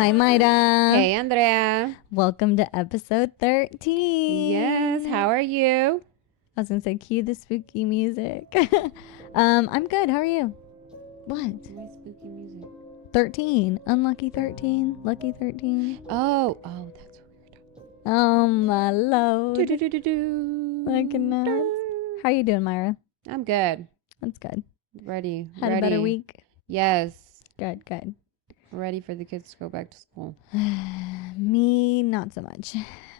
Hi, Maida. Hey, Andrea. Welcome to episode 13. Yes, how are you? I was going to say, cue the spooky music. I'm good. How are you? What? My spooky music. 13. Unlucky 13. Lucky 13. Oh, that's weird. Oh, my lord. Do-do-do-do-do. Like a nuts. How you doing, Myra? I'm good. That's good. Ready. Had a better week? Yes. Good, good. Ready for the kids to go back to school. Me, not so much.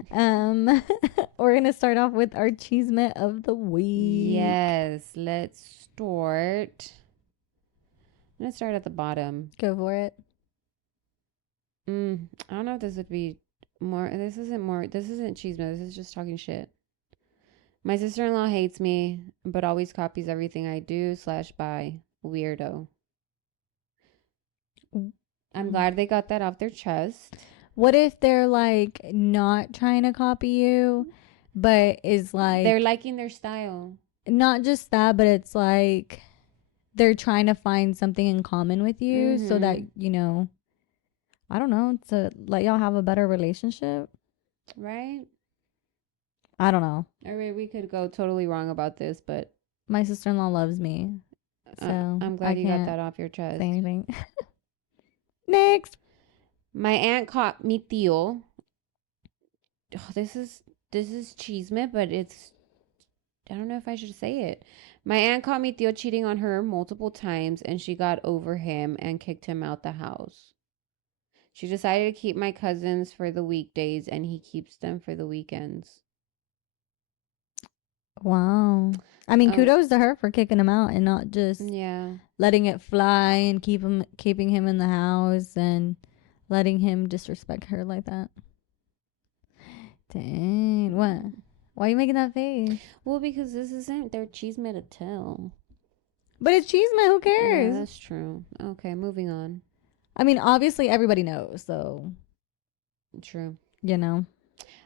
We're going to start off with our cheesemate of the week. Yes, let's start. I'm going to start at the bottom. Go for it. I don't know if this would be more. This isn't cheeseman. This is just talking shit. My sister-in-law hates me, but always copies everything I do / buy. Weirdo. I'm glad they got that off their chest. What if they're like not trying to copy you, but is like They're liking their style. not just that, but it's like they're trying to find something in common with you so that, you know, I don't know, to let y'all have a better relationship. Right? I don't know. Or we could go totally wrong about this, but My sister-in-law loves me. So I'm glad you got that off your chest. Say anything. Next. My aunt caught mi tío. Oh, this is cheesemate, but it's I don't know if I should say it. My aunt caught mi tío cheating on her multiple times, and she got over him and kicked him out the house. She decided to keep my cousins for the weekdays, and he keeps them for the weekends. Wow. I mean, kudos to her for kicking him out and not just letting it fly and keeping him in the house and letting him disrespect her like that. Dang, what? Why are you making that face? Well, because this isn't their cheesemate to tell. But it's cheesemate, who cares? Yeah, that's true. Okay, moving on. I mean, obviously everybody knows, so. True. You know.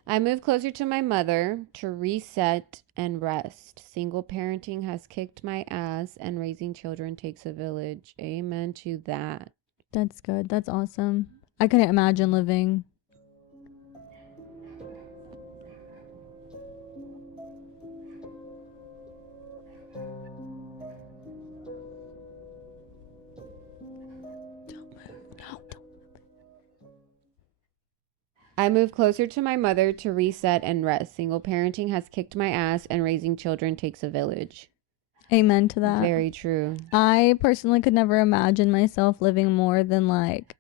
I moved closer to my mother to reset and rest. Single parenting has kicked my ass, and raising children takes a village. Amen to that. That's good. That's awesome. I couldn't imagine living. I moved closer to my mother to reset and rest. Single parenting has kicked my ass, and raising children takes a village. Amen to that. Very true. I personally could never imagine myself living more than like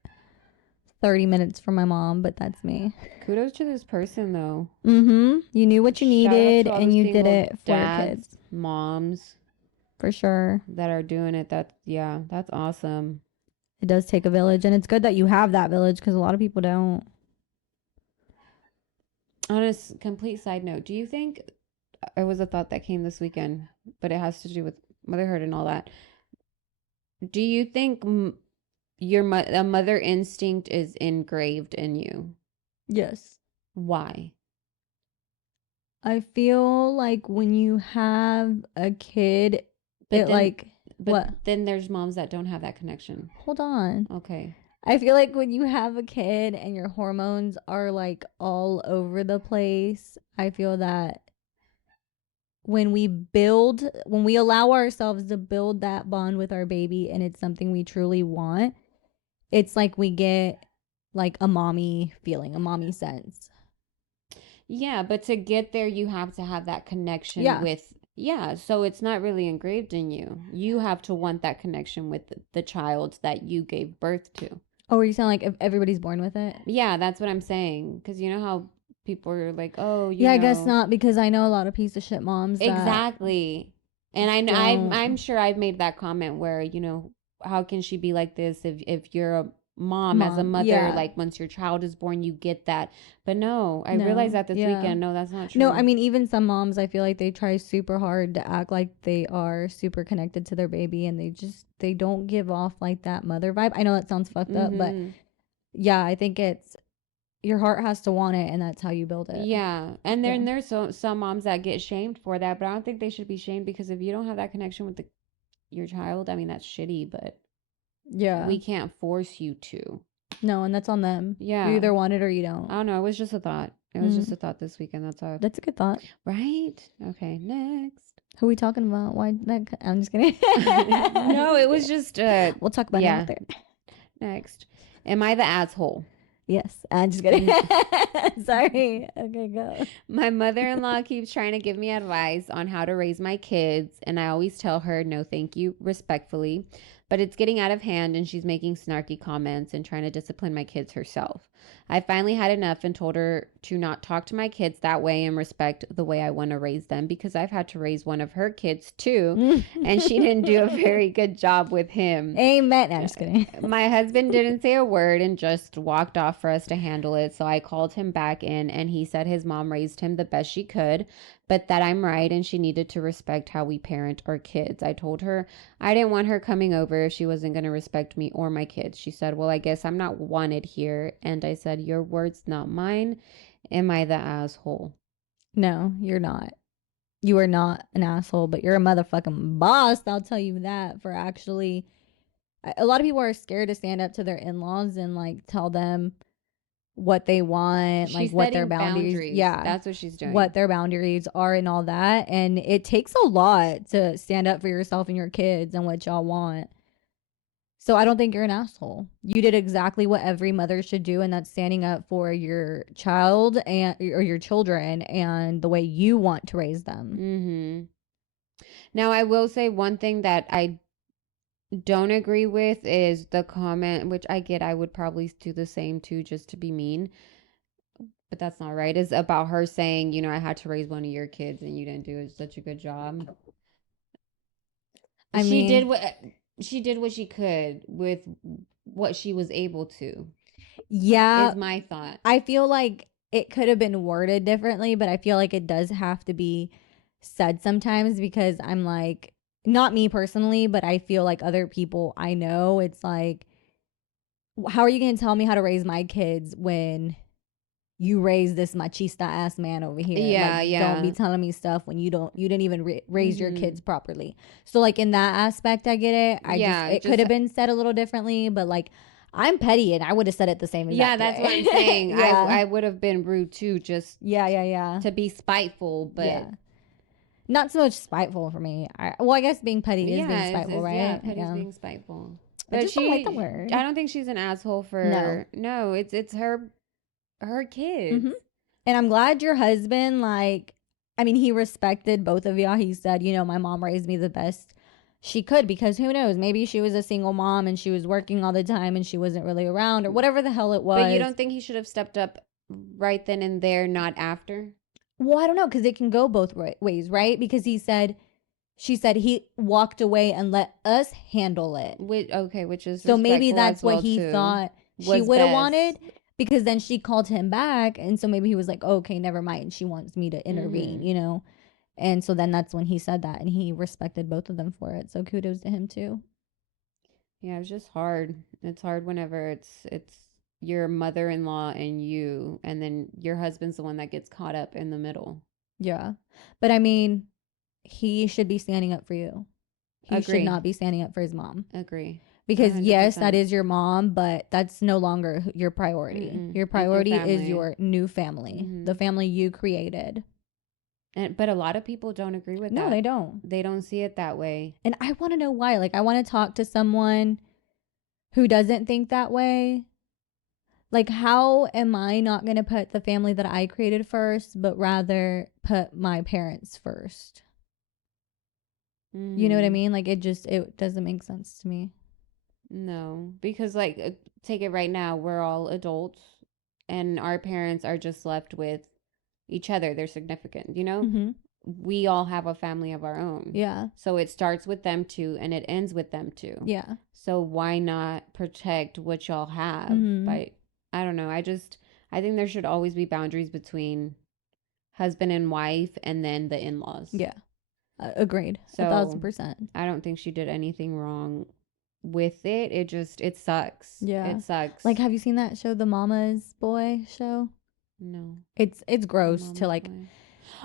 30 minutes from my mom, but that's me. Kudos to this person, though. You knew what you needed, and you did it for your kids. Moms. For sure. That are doing it. That's awesome. It does take a village, and it's good that you have that village because a lot of people don't. On a complete side note, do you think, it was a thought that came this weekend, but it has to do with motherhood and all that. Do you think a mother instinct is engraved in you? Yes. Why? I feel like when you have a kid, But then there's moms that don't have that connection. Hold on. Okay. I feel like when you have a kid and your hormones are like all over the place, I feel that when we allow ourselves to build that bond with our baby and it's something we truly want, it's like we get like a mommy feeling, a mommy sense. Yeah, but to get there, you have to have that connection with, so it's not really engraved in you. You have to want that connection with the child that you gave birth to. Oh, are you saying like if everybody's born with it? Yeah, that's what I'm saying. Because you know how people are like, oh, I guess not, because I know a lot of piece of shit moms. Exactly. And I'm sure I've made that comment where, you know, how can she be like this if you're a mom as a mother, like once your child is born, you get that. But no, I realized that this weekend. No, that's not true. No, I mean, even some moms, I feel like they try super hard to act like they are super connected to their baby, and they don't give off like that mother vibe. I know that sounds fucked up, but yeah, I think it's your heart has to want it, and that's how you build it. Yeah. And then there's some moms that get shamed for that, but I don't think they should be shamed, because if you don't have that connection with your child, I mean, that's shitty, but we can't force you to. No, and that's on them. Yeah. You either want it or you I don't. don't know. It was just a thought. It was just a thought this weekend. That's all. That's a good thought. Right? Okay, next. Who are we talking about? Why that? I'm just kidding. No, it was just We'll talk about it yeah. out there. Next. Am I the asshole? Yes, I'm just kidding. Sorry. Okay, go. My mother-in-law keeps trying to give me advice on how to raise my kids, and I always tell her no thank you respectfully, but it's getting out of hand and she's making snarky comments and trying to discipline my kids herself. I finally had enough and told her to not talk to my kids that way and respect the way I want to raise them, because I've had to raise one of her kids too, and she didn't do a very good job with him. Amen. No, I'm just kidding. My husband didn't say a word and just walked off for us to handle it. So I called him back in and he said his mom raised him the best she could, but that I'm right and she needed to respect how we parent our kids. I told her I didn't want her coming over if she wasn't going to respect me or my kids. She said, well, I guess I'm not wanted here. And I said, your words, not mine. Am I the asshole? No, you're not. You are not an asshole, but you're a motherfucking boss. I'll tell you that. For actually, a lot of people are scared to stand up to their in-laws and like tell them what they want, She's like what their setting boundaries. Yeah, that's what she's doing. what their boundaries are and all that. And it takes a lot to stand up for yourself and your kids and what y'all want. So I don't think you're an asshole. You did exactly what every mother should do, and that's standing up for your child and or your children and the way you want to raise them. Mm-hmm. Now, I will say one thing that I don't agree with is the comment, which I get, I would probably do the same too, just to be mean, but that's not right, is about her saying, you know, I had to raise one of your kids and you didn't do such a good job. I she mean, did what she could with what she was able to, yeah, is my thought. I feel like it could have been worded differently, but I feel like it does have to be said sometimes, because I'm like, not me personally, but I feel like other people I know, it's like, how are you going to tell me how to raise my kids when you raise this machista ass man over here? Yeah, like, yeah. Don't be telling me stuff when you didn't even raise your Mhm. kids properly. So like in that aspect, I get it. It could have been said a little differently, but like, I'm petty and I would have said it the same exact Yeah, that's way. what I'm saying. Yeah. I would have been rude too, just yeah. to be spiteful, but Yeah. Not so much spiteful for me. I guess being petty is being it's- spiteful, right? Yeah, petty's being spiteful. I But just don't like the word. I don't think she's an asshole for no. It's her kids. Mhm. And I'm glad your husband, like, I mean, he respected both of y'all. He said, you know, my mom raised me the best she could, because who knows, maybe she was a single mom and she was working all the time and she wasn't really around or whatever the hell it was. But you don't think he should have stepped up right then and there, not after? Well, I don't know, because it can go both ways, right? Because she said he walked away and let us handle it. Which is So maybe respectful that's as what well, he too, thought she was would have best. wanted, because then she called him back, and so maybe he was like, oh, okay, never mind, she wants me to intervene, Mhm. you know? And so then that's when he said that, and he respected both of them for it. So kudos to him too. Yeah, it's just hard. It's hard whenever it's your mother-in-law and you, and then your husband's the one that gets caught up in the middle. Yeah. But I mean, he should be standing up for you. He should Agree. not be standing up for his mom. Agree. Because yes, that 100%. is your mom, but that's no longer your priority. Mm-mm. Your It's your priority is family. your new family, Mhm. the family you created. But a lot of people don't agree with No, that. they don't. They don't see it that way. And I want to know why. Like, I want to talk to someone who doesn't think that way. Like, how am I not going to put the family that I created first, but rather put my parents first? You know what I Mhm. mean? Like, it doesn't make sense to me. No, because like take it right now, we're all adults and our parents are just left with each other. They're significant, you know? Mm-hmm. We all have a family of our own. Yeah. So it starts with them too and it ends with them too. Yeah. So why not protect what y'all have Mhm. by, I don't know. I think there should always be boundaries between husband and wife and then the in-laws. Yeah. Agreed. So 1,000%. I don't think she did anything wrong with it. It sucks. Yeah. It sucks. Like, have you seen that show, the Mama's Boy show? No. It's gross Mama's to like. Boy.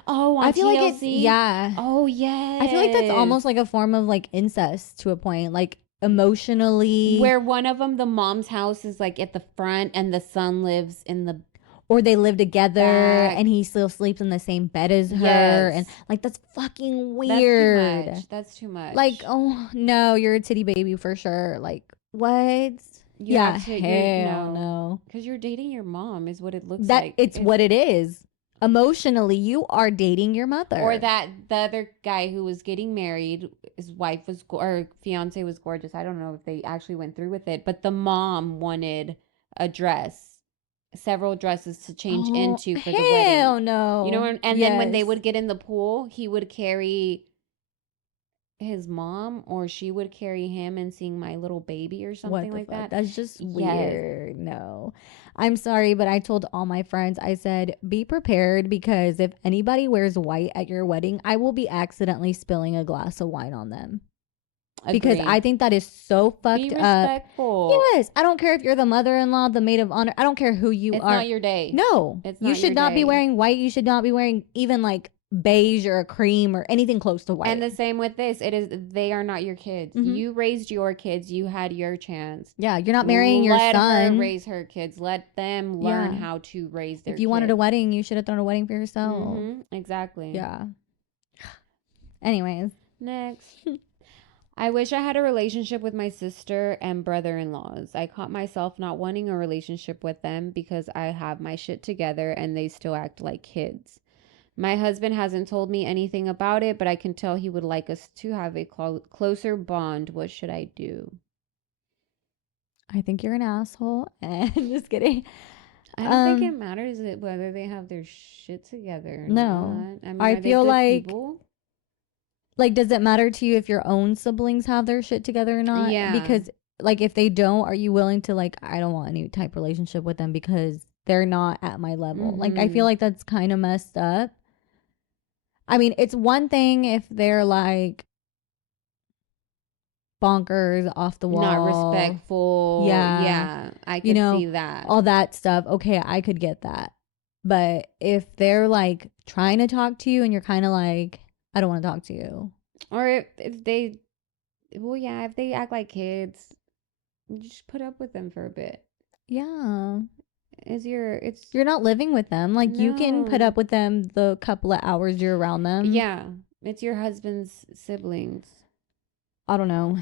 Oh, on I feel like it's TLC? yeah. Oh, yeah. I feel like that's almost like a form of like incest to a point. Like, emotionally, Where one of them, the mom's house is like at the front and the son lives in the or they live together back. and he still sleeps in the same bed as her. Yes. And like, that's fucking That's weird. too much. That's too much. Like, oh no, you're a titty baby for sure. Like, what? You Yeah, have to, hell no. because you're dating your mom is what it looks That like. it's what it is. Emotionally, you are dating your mother. Or that the other guy who was getting married, his wife was or fiance was gorgeous. I don't know if they actually went through with it, but the mom wanted a dress, several dresses to change into for the wedding. Hell no. You know, and then when they Yes. would get in the pool, he would carry his mom or she would carry him and sing My Little Baby or something like that. That's just Yes. weird. No. I'm sorry, but I told all my friends, I said, be prepared because if anybody wears white at your wedding, I will be accidentally spilling a glass of wine on them. Because Agree. I think that is so fucked Be up. respectful. Yes. I don't care if you're the mother-in-law, the maid of honor. I don't care who you It's are. not your day. No. It's You not should your not be day. wearing white. You should not be wearing even like beige or a cream or anything close to white. And the same with this. They are not your kids. Mhm. You raised your kids. You had your chance. Yeah, you're not marrying your Let son. her raise her kids. Let them learn Yeah. how to raise their If you wanted a wedding, you should have thrown a wedding for yourself. Exactly. Yeah. Anyways. Next. I wish I had a relationship with my sister and brother-in-laws. I caught myself not wanting a relationship with them because I have my shit together and they still act like kids. My husband hasn't told me anything about it, but I can tell he would like us to have a closer bond. What should I do? I think you're an asshole. Just kidding. I don't think it matters whether they have their shit together or No. not. I mean, I are they feel good like people? like, does it matter to you if your own siblings have their shit together or not? Yeah. Because like if they don't, are you willing to like, I don't want any type of relationship with them because they're not at my level. Like I feel Mhm. like that's kind of messed up. I mean, it's one thing if they're like bonkers, off the wall, Not respectful. Yeah. Yeah. I You can know, see that. all that stuff. Okay, I could get that. But if they're like trying to talk to you and you're kind of like, I don't want to talk to you. Or if they, well, yeah, if they act like kids, you just put up with them for a bit. Yeah. You're not living with them. Like you can put No. up with them the couple of hours you're around them. Yeah. It's your husband's siblings. I don't know.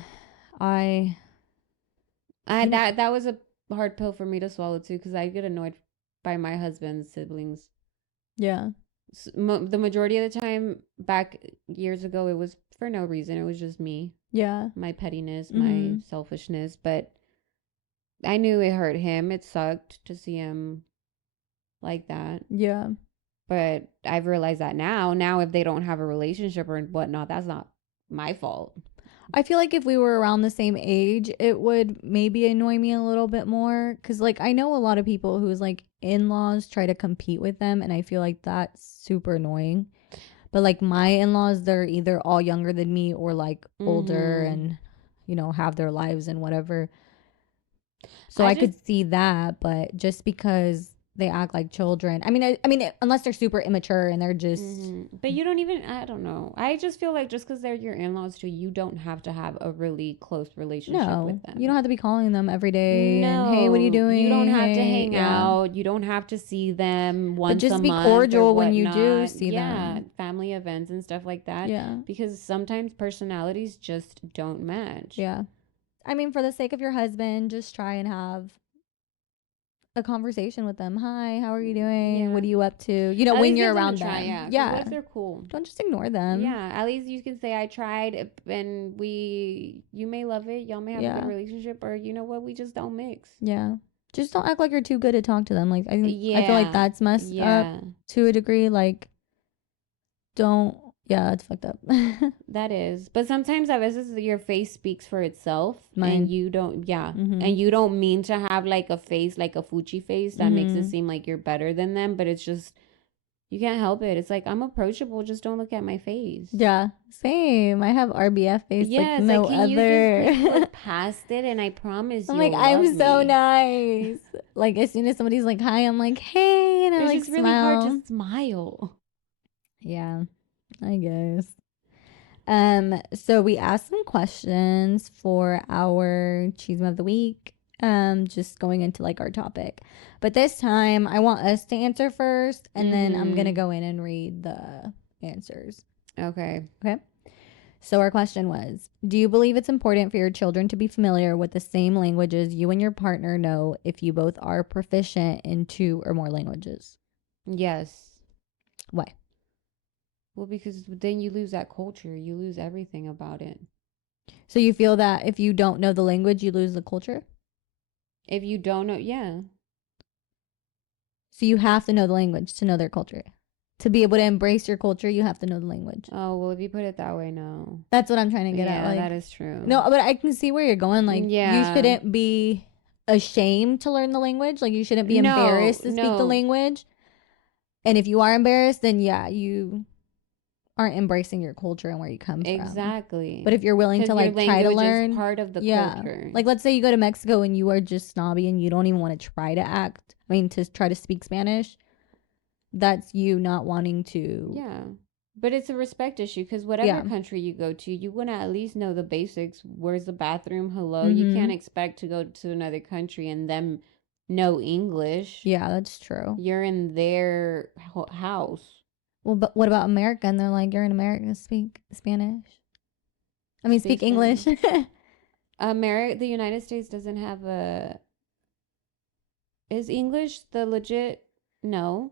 That was a hard pill for me to swallow too, because I get annoyed by my husband's siblings. Yeah. The majority of the time, back years ago, it was for no reason. It was just me, Yeah. my pettiness, my selfishness. But I knew it hurt him. It sucked to see him like that. Yeah. But I've realized that now. Now, if they don't have a relationship or whatnot, that's not my fault. I feel like if we were around the same age, it would maybe annoy me a little bit more. Cause like I know a lot of people whose like in-laws try to compete with them, and I feel like that's super annoying. But like my in-laws, they're either all younger than me or like older Mhm. and you know, have their lives and whatever. So I I could see that, but just because they act like children. I mean, unless they're super immature and they're just But you don't even, I don't know. I just feel like just because they're your in-laws too, you don't have to have a really close relationship no, with them. you don't have to be calling them every day. No, And, hey, what are you doing? You don't have to Hey, hang yeah. out. You don't have to see them once just a be month or cordial when you do whatnot. see Yeah, them. family events and stuff like that. Yeah, Because sometimes personalities just don't match. yeah. I mean, for the sake of your husband, just try and have a conversation with them. Hi, how are you doing? Yeah. What are you up to? You know, At when least you're give them a around try, them. Yeah. 'Cause Yeah. What if they're cool? Don't just ignore them. Yeah, at least you can say I tried, and you may love it. Y'all may have a Yeah. good relationship, or you know what, we just don't mix. Yeah. Just don't act like you're too good to talk to them. Like I feel like Yeah, that's messed up yeah, to a degree. Like don't it's fucked up. that is. But sometimes, a veces, your face speaks for itself, Mine. and you don't. Yeah, Mhm. and you don't mean to have like a face, like a Fuchi face, that makes it Mhm. seem like you're better than them. But it's just you can't help it. It's like I'm approachable. Just don't look at my face. Yeah, same. I have RBF face Yeah, like it's no like, can you other. just look past it? And I promise I'm you'll like, I'm love so me. nice. Like as soon as somebody's like, hi, I'm like, hey, and I It's like just really smile. hard to smile. Yeah, I guess. So we asked some questions for our Cheesem of the Week. Just going into like our topic. But this time I want us to answer first, and then I'm gonna go in and read the answers. Okay. Okay. So our question was, do you believe it's important for your children to be familiar with the same languages you and your partner know if you both are proficient in 2 or more languages? Yes. Why? Well, because then you lose that culture. You lose everything about it. So you feel that if you don't know the language, you lose the culture? If you don't know, yeah. So you have to know the language to know their culture. To be able to embrace your culture, you have to know the language. Oh, well, if you put it that way, no. That's what I'm trying to get Yeah, at. Like, that is true. no, but I can see where you're going. Like, you Yeah. shouldn't be ashamed to learn the language. Like, you shouldn't be No, embarrassed to speak the no. language. And if you are embarrassed, then yeah, you aren't embracing your culture and where you come from. Exactly. But if you're willing to Because your like try to language is learn, part of the yeah, culture. like let's say you go to Mexico and you are just snobby and you don't even want to try to act. I mean, to try to speak Spanish. That's you not wanting to. Yeah. But it's a respect issue because whatever Yeah. country you go to, you want to at least know the basics. Where's the bathroom? Hello. You can't expect to go to another country and them know English. Yeah, that's true. You're in their house. Well, but what about America? And they're like, you're in America, speak Spanish. I mean, speak English. The United States doesn't have a. Is English the legit? No.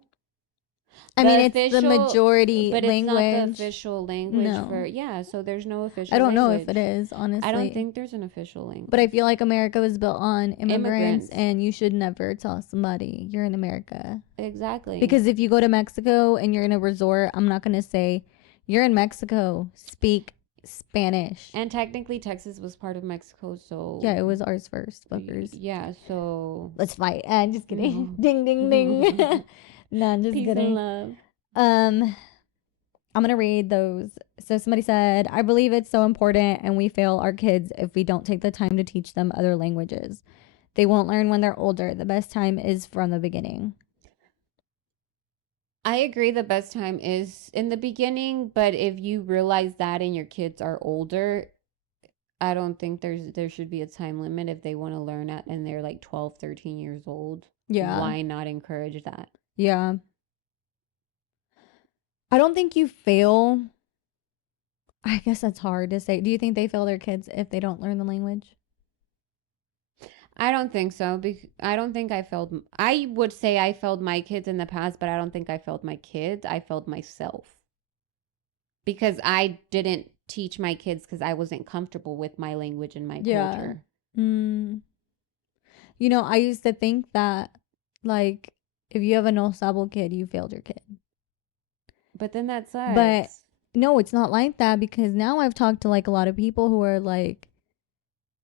I The mean, it's the official- majority But language. it's not the official language No. for. Yeah, so there's no official I don't know language. if it is, honestly. I don't think there's an official language. But I feel like America was built on immigrants, Immigrants. and you should never tell somebody you're in America. Exactly. Because if you go to Mexico and you're in a resort, I'm not going to say, you're in Mexico, speak Spanish. And technically, Texas was part of Mexico, so. Yeah, it was ours first, fuckers. Yeah, so. Let's fight. I'm just kidding. Mhm. Ding, ding, ding. No, I'm just Peace kidding. and love. I'm gonna read those. So somebody said, I believe it's so important and we fail our kids if we don't take the time to teach them other languages. They won't learn when they're older. The best time is from the beginning. I agree the best time is in the beginning, but if you realize that and your kids are older, I don't think there should be a time limit if they want to learn at and they're like 12, 13 years old. Yeah. Why not encourage that? Yeah. I don't think you fail. I guess that's hard to say. Do you think they fail their kids if they don't learn the language? I don't think so. I don't think I failed. I would say I failed my kids in the past, but I don't think I failed my kids. I failed myself. Because I didn't teach my kids because I wasn't comfortable with my language and my culture. You know, I used to think that, like, if you have a no sabo kid, you failed your kid. But then that sucks. But no, it's not like that, because now I've talked to like a lot of people who are like,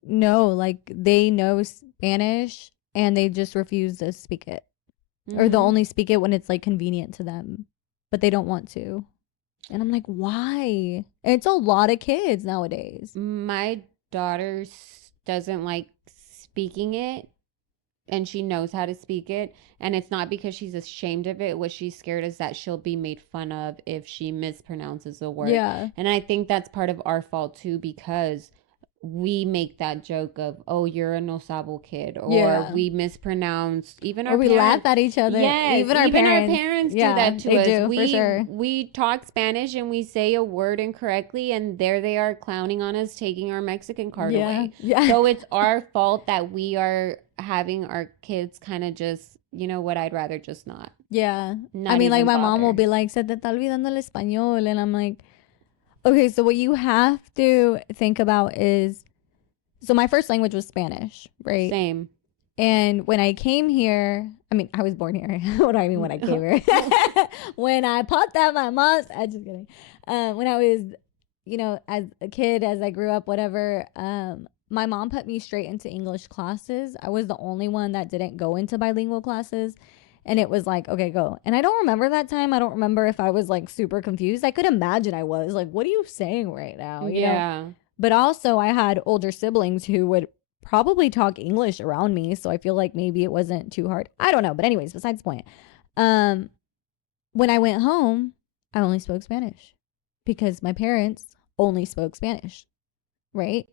no, like they know Spanish and they just refuse to speak it. Or they'll only speak it when it's like convenient to them, but they don't want to. And I'm like, why? And it's a lot of kids nowadays. My daughter doesn't like speaking it, and she knows how to speak it. And it's not because she's ashamed of it. What she's scared is that she'll be made fun of if she mispronounces a word. Yeah. And I think that's part of our fault too, because we make that joke of, oh, you're a no sabo kid, or we mispronounce, even our or we parents, laugh at each other. Yes, even our parents do that to us. Do, for sure. We talk Spanish and we say a word incorrectly, and there they are clowning on us, taking our Mexican card away. Yeah. So it's our fault that we are having our kids kind of just, you know what, I'd rather just not. Yeah. Not I mean, like even my mom will bother. be like, se te está olvidando el español. And I'm like, okay, so what you have to think about is, so my first language was Spanish, right? Same. And when I came here, I mean, I was born here. What do I mean when I came here? When I popped out my mom's, I'm just kidding. When I was, you know, as a kid, as I grew up, whatever, my mom put me straight into English classes. I was the only one that didn't go into bilingual classes. And it was like, okay, go. And I don't remember that time. I don't remember if I was like super confused. I could imagine I was like, what are you saying right now? You know? But also I had older siblings who would probably talk English around me. So I feel like maybe it wasn't too hard. I don't know. But anyways, besides the point. When I went home, I only spoke Spanish because my parents only spoke Spanish, right?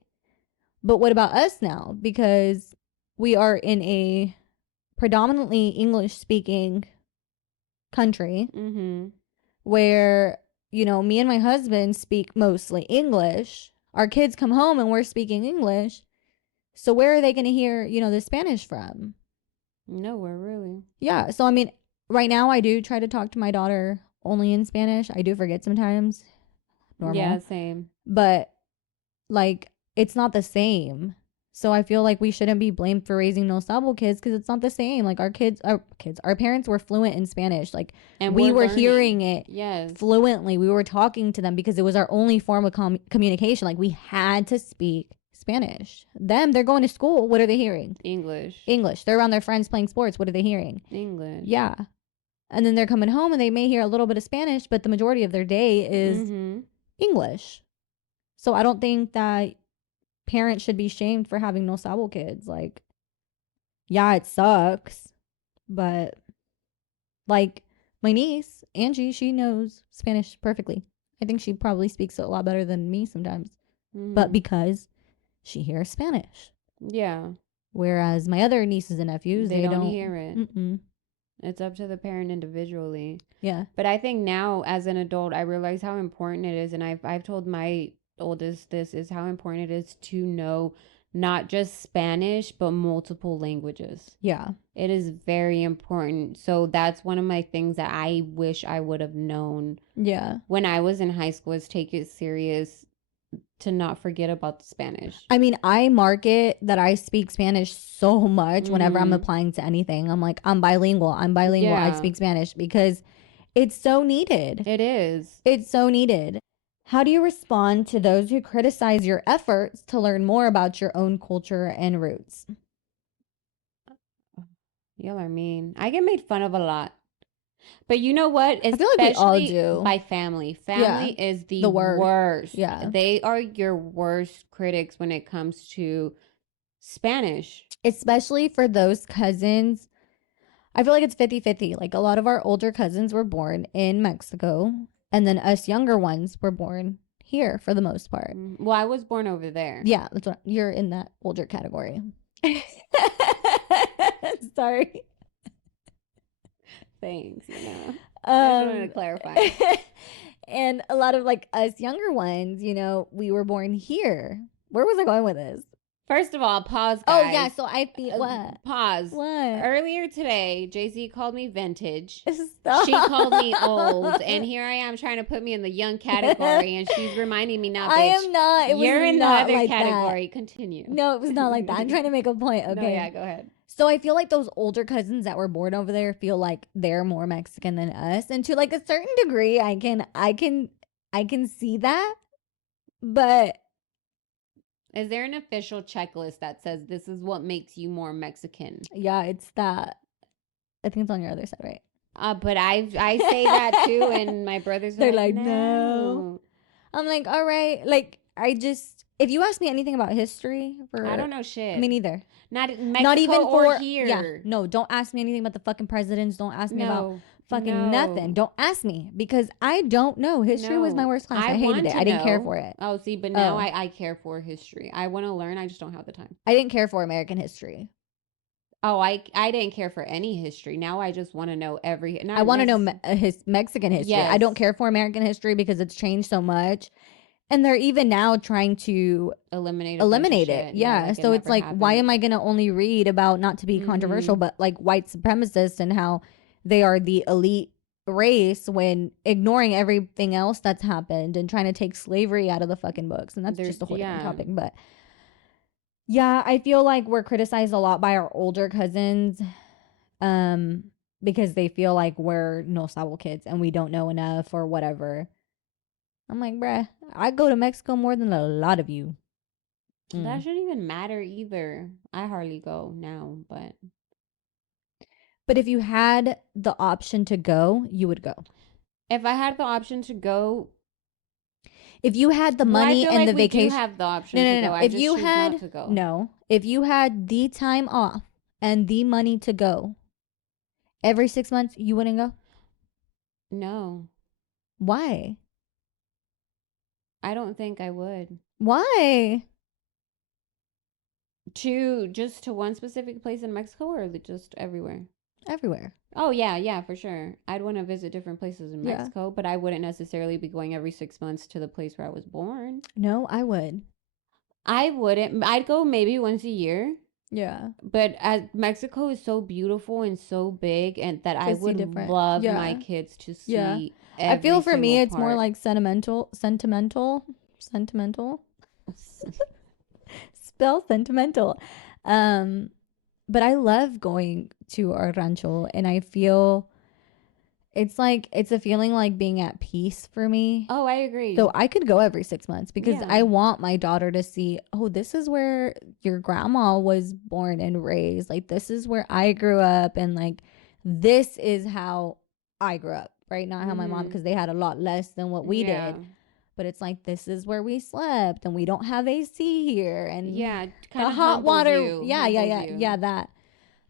But what about us now? Because we are in a predominantly English speaking country where, you know, me and my husband speak mostly English. Our kids come home and we're speaking English. So where are they going to hear, you know, the Spanish from? Nowhere, really. Yeah. So, I mean, right now I do try to talk to my daughter only in Spanish. I do forget sometimes. Normal. Yeah, same. But, like, it's not the same. So I feel like we shouldn't be blamed for raising no sabo kids because it's not the same. Like our parents were fluent in Spanish. Like And we were learning. hearing it Yes. fluently. We were talking to them because it was our only form of communication. Like we had to speak Spanish. Them, they're going to school. What are they hearing? English. They're around their friends playing sports. What are they hearing? English. Yeah. And then they're coming home and they may hear a little bit of Spanish, but the majority of their day is English. So I don't think that parents should be shamed for having no sabo kids. Like, yeah, it sucks, but like my niece Angie, she knows Spanish perfectly. I think she probably speaks it a lot better than me sometimes, but because she hears Spanish. Yeah. Whereas my other nieces and nephews, they don't hear it. It's up to the parent individually. Yeah. But I think now as an adult, I realize how important it is, and I've told my oldest this is how important it is to know not just Spanish but multiple languages. Yeah, it is very important. So that's one of my things that I wish I would have known when I was in high school, is take it serious to not forget about the Spanish. I mean, I market that I speak Spanish so much whenever I'm applying to anything. I'm like, I'm bilingual. I speak Spanish because it's so needed. It is. It's so needed. How do you respond to those who criticize your efforts to learn more about your own culture and roots? Y'all are mean. I get made fun of a lot. But you know what? I feel like we all do. By family. Family is the worst. Yeah. They are your worst critics when it comes to Spanish. Especially for those cousins. I feel like it's 50-50. Like a lot of our older cousins were born in Mexico. And then us younger ones were born here for the most part. Well, I was born over there. Yeah, that's what you're in that older category. Sorry. Thanks. You know, I just wanted to clarify. And a lot of like us younger ones, you know, we were born here. Where was I going with this? First of all, pause, guys. Oh, yeah, so I feel, what? Pause. What? Earlier today, Jay-Z called me vintage. Stop. She called me old, and here I am trying to put me in the young category, and she's reminding me now, bitch, I am not. You're in the other like category. That. Continue. No, it was not like that. I'm trying to make a point, okay? No, yeah, go ahead. So I feel like those older cousins that were born over there feel like they're more Mexican than us, and to like a certain degree, I can see that, but is there an official checklist that says this is what makes you more Mexican? Yeah, it's that. I think it's on your other side, right? But I say that too, and my brothers are they're like, no. I'm like, all right. Like, if you ask me anything about history, I don't know shit. Me neither. Not even or here. Yeah, no, don't ask me anything about the fucking presidents. Don't ask me about fucking nothing. Don't ask me because I don't know. History was my worst class. I hated it. I didn't care for it. Oh, see, but now I care for history. I want to learn. I just don't have the time. I didn't care for American history. Oh, I didn't care for any history. Now I just want to know I want to know Mexican history. Yes. I don't care for American history because it's changed so much. And they're even now trying to eliminate it. Yeah. Like so it's like, why am I going to only read about, not to be controversial, but like white supremacists and how they are the elite race when ignoring everything else that's happened and trying to take slavery out of the fucking books. And that's just a whole different topic. But yeah, I feel like we're criticized a lot by our older cousins because they feel like we're no sabo kids and we don't know enough or whatever. I'm like, bruh, I go to Mexico more than a lot of you. That shouldn't even matter either. I hardly go now, but if you had the option to go, you would go. If I had the option to go, if you had the money and the vacation, do have the option to go. If you had not to go. If you had the time off and the money to go every 6 months, you wouldn't go. No. Why? I don't think I would. Why? To one specific place in Mexico or just everywhere? Everywhere. Oh yeah, for sure. I'd want to visit different places in Yeah. Mexico, but I wouldn't necessarily be going every 6 months to the place where I was born. No, I would. I wouldn't. I'd go maybe once a year. Yeah. But as Mexico is so beautiful and so big, and that I To see would different. love my Yeah. kids to Yeah. see I feel every for me single it's more part. like sentimental. Spell sentimental. Um but I love going to our rancho and I feel it's like it's a feeling like being at peace for me. Oh, I agree. So I could go every 6 months because Yeah. I want my daughter to see, oh, this is where your grandma was born and raised. Like, this is where I grew up. And like, this is how I grew up, right? Not how my mom, Mhm. because they had a lot less than what we Yeah. did. But it's like, this is where we slept and we don't have AC here. And Yeah, kind the of hot water. you. Yeah, that.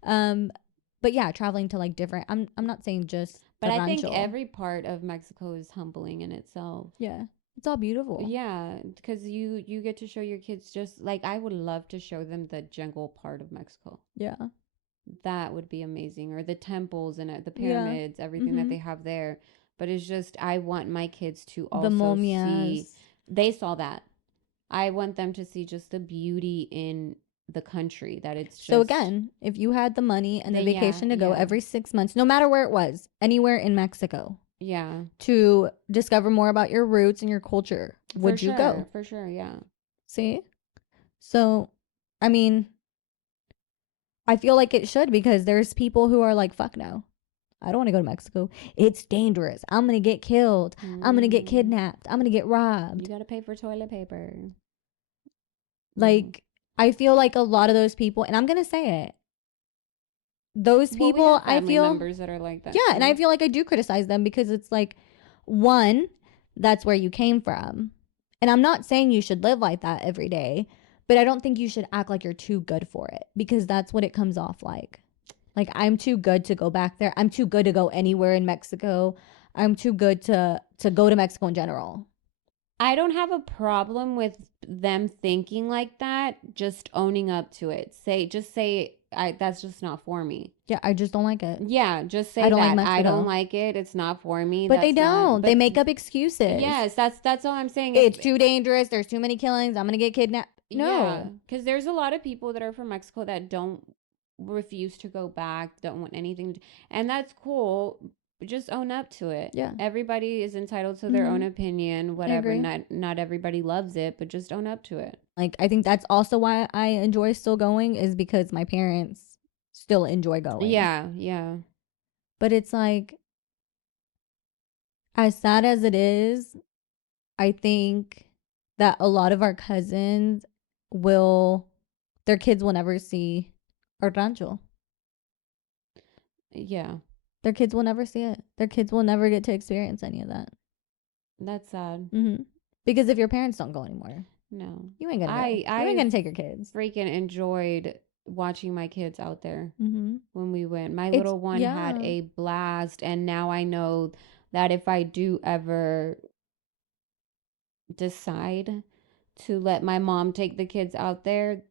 Um, but yeah, traveling to like different, I'm not saying just But the I think rancho. every part of Mexico is humbling in itself. Yeah. It's all beautiful. Yeah, because you get to show your kids, just like I would love to show them the jungle part of Mexico. Yeah. That would be amazing. Or the temples and the Yeah. pyramids, everything that Mhm. they have there. But it's just, I want my kids to The also see, momias. they saw that. I want them to see just the beauty in the country, that it's So just, again, if you had the money and the Then, yeah, vacation to go yeah. every 6 months, no matter where it was, anywhere in Mexico, yeah, to discover more about your roots and your culture, for would you go? sure, for sure, yeah. See? So, I mean, I feel like it should because there's people who are like, fuck no. I don't want to go to Mexico. It's dangerous. I'm going to get killed. I'm going to get Mhm. kidnapped. I'm going to get You robbed. gotta pay for toilet paper. Like, I feel like a lot of those people, and I'm going to say it, those Well, we people, have I family feel, members that are like that yeah, and I too. feel like I do criticize them because it's like, one, that's where you came from. And I'm not saying you should live like that every day, but I don't think you should act like you're too good for it because that's what it comes off like. Like, I'm too good to go back there. I'm too good to go anywhere in Mexico. I'm too good to go to Mexico in general. I don't have a problem with them thinking like that, just owning up to it. Just say, that's just not for me. Yeah, I just don't like it. Yeah, just say I don't like that. I don't Mexico. like it. It's not for me. But they That's not. don't. They But make up excuses. yes, that's all I'm saying. It's too dangerous. There's too many killings. I'm going to get kidnapped. Yeah, No. because there's a lot of people that are from Mexico that don't refuse to go back, don't want anything, and that's cool. Just own up to it. Yeah. Everybody is entitled to their own Mhm. opinion, whatever. agree. Not everybody loves it, but just own up to it. Like, I think that's also why I enjoy still going is because my parents still enjoy going. Yeah, yeah. But it's like, as sad as it is, I think that a lot of our cousins their kids will never see our rancho. Yeah. Their kids will never see it. Their kids will never get to experience any of that. That's sad. Because if your parents don't go anymore, No. you ain't gonna go. You ain't gonna take your kids. Freaking enjoyed watching my kids out there Mm-hmm. when we went. My It's- little one had yeah. a blast, and now I know that if I do ever decide to let my mom take the kids out there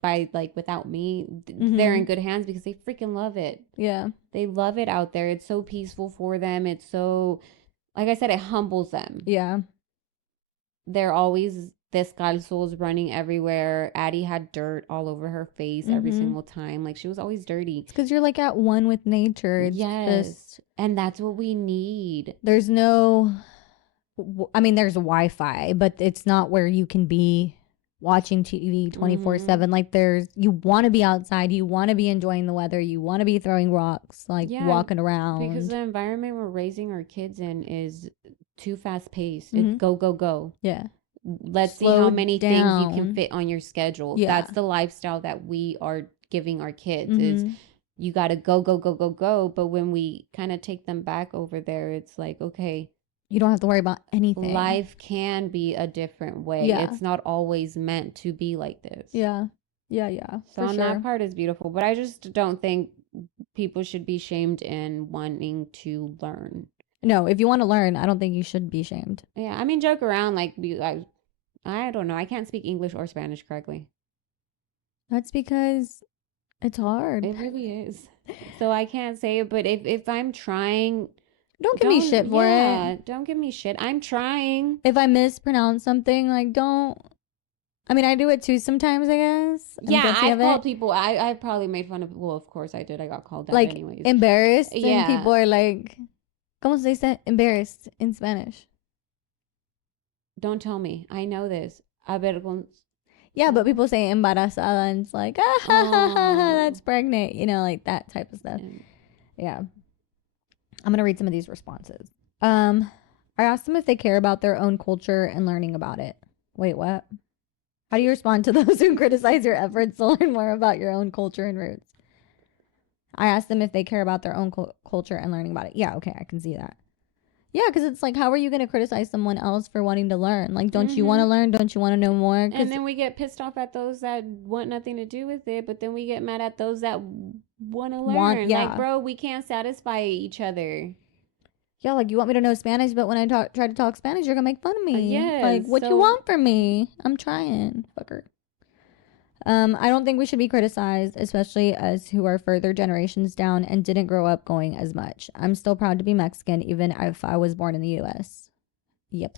by like without me, they're in good hands because they freaking love it. Yeah. They love it out there. It's so peaceful for them. It's so, like I said, it humbles them. Yeah. They're always descalzos running everywhere. Addie had dirt all over her face every single time. Like, she was always dirty. It's because you're like at one with nature. It's Yes. just, and that's what we need. there's no, I mean, there's Wi-Fi, but it's not where you can be watching TV 24/7. Like, you want to be outside, you want to be enjoying the weather, you want to be throwing rocks, like walking around. Because the environment we're raising our kids in is too fast paced. It's go, go, go. Yeah. Let's see Slow how many things you can down. fit on your schedule. Yeah. That's the lifestyle that we are giving our kids is you got to go, go, go, go, go. But when we kind of take them back over there, it's like, okay, you don't have to worry about anything. life can be a different way. Yeah. It's not always meant to be like this. Yeah. Yeah, yeah. So on that part is beautiful. But I just don't think people should be shamed in wanting to learn. No, if you want to learn, I don't think you should be shamed. Yeah, I mean, joke around like I don't know. I can't speak English or Spanish correctly. That's because it's hard. It really is. So I can't say it, but if I'm trying, Don't give me shit for it. don't give me shit. I'm trying. If I mispronounce something, like, don't. I mean, I do it too sometimes, I guess. I'm Yeah, guilty I've of called it. people. I probably made fun of. Well, of course I did. I got called out Like, anyways. embarrassed. And Yeah. people are like, ¿Cómo se dice embarrassed in Spanish? Don't tell me. I know this. Yeah, but people say embarazada and it's like, ah, ha, ha, ha, ha, Oh. that's pregnant. You know, like that type of stuff. Yeah. I'm going to read some of these responses. I asked them if they care about their own culture and learning about it. Wait, what? How do you respond to those who criticize your efforts to learn more about your own culture and roots? I asked them if they care about their own culture and learning about it. Yeah, okay, I can see that. Yeah, because it's like, how are you going to criticize someone else for wanting to learn? Like, don't you want to learn? Don't you want to know more? And then we get pissed off at those that want nothing to do with it, but then we get mad at those that want to learn. yeah. Like, bro, we can't satisfy each other. Yeah, like, you want me to know Spanish, but when I try to talk Spanish, you're going to make fun of me. Yes, Like, what you want from me? I'm trying. Fucker. I don't think we should be criticized, especially us who are further generations down and didn't grow up going as much. I'm still proud to be Mexican, even if I was born in the U.S. Yep.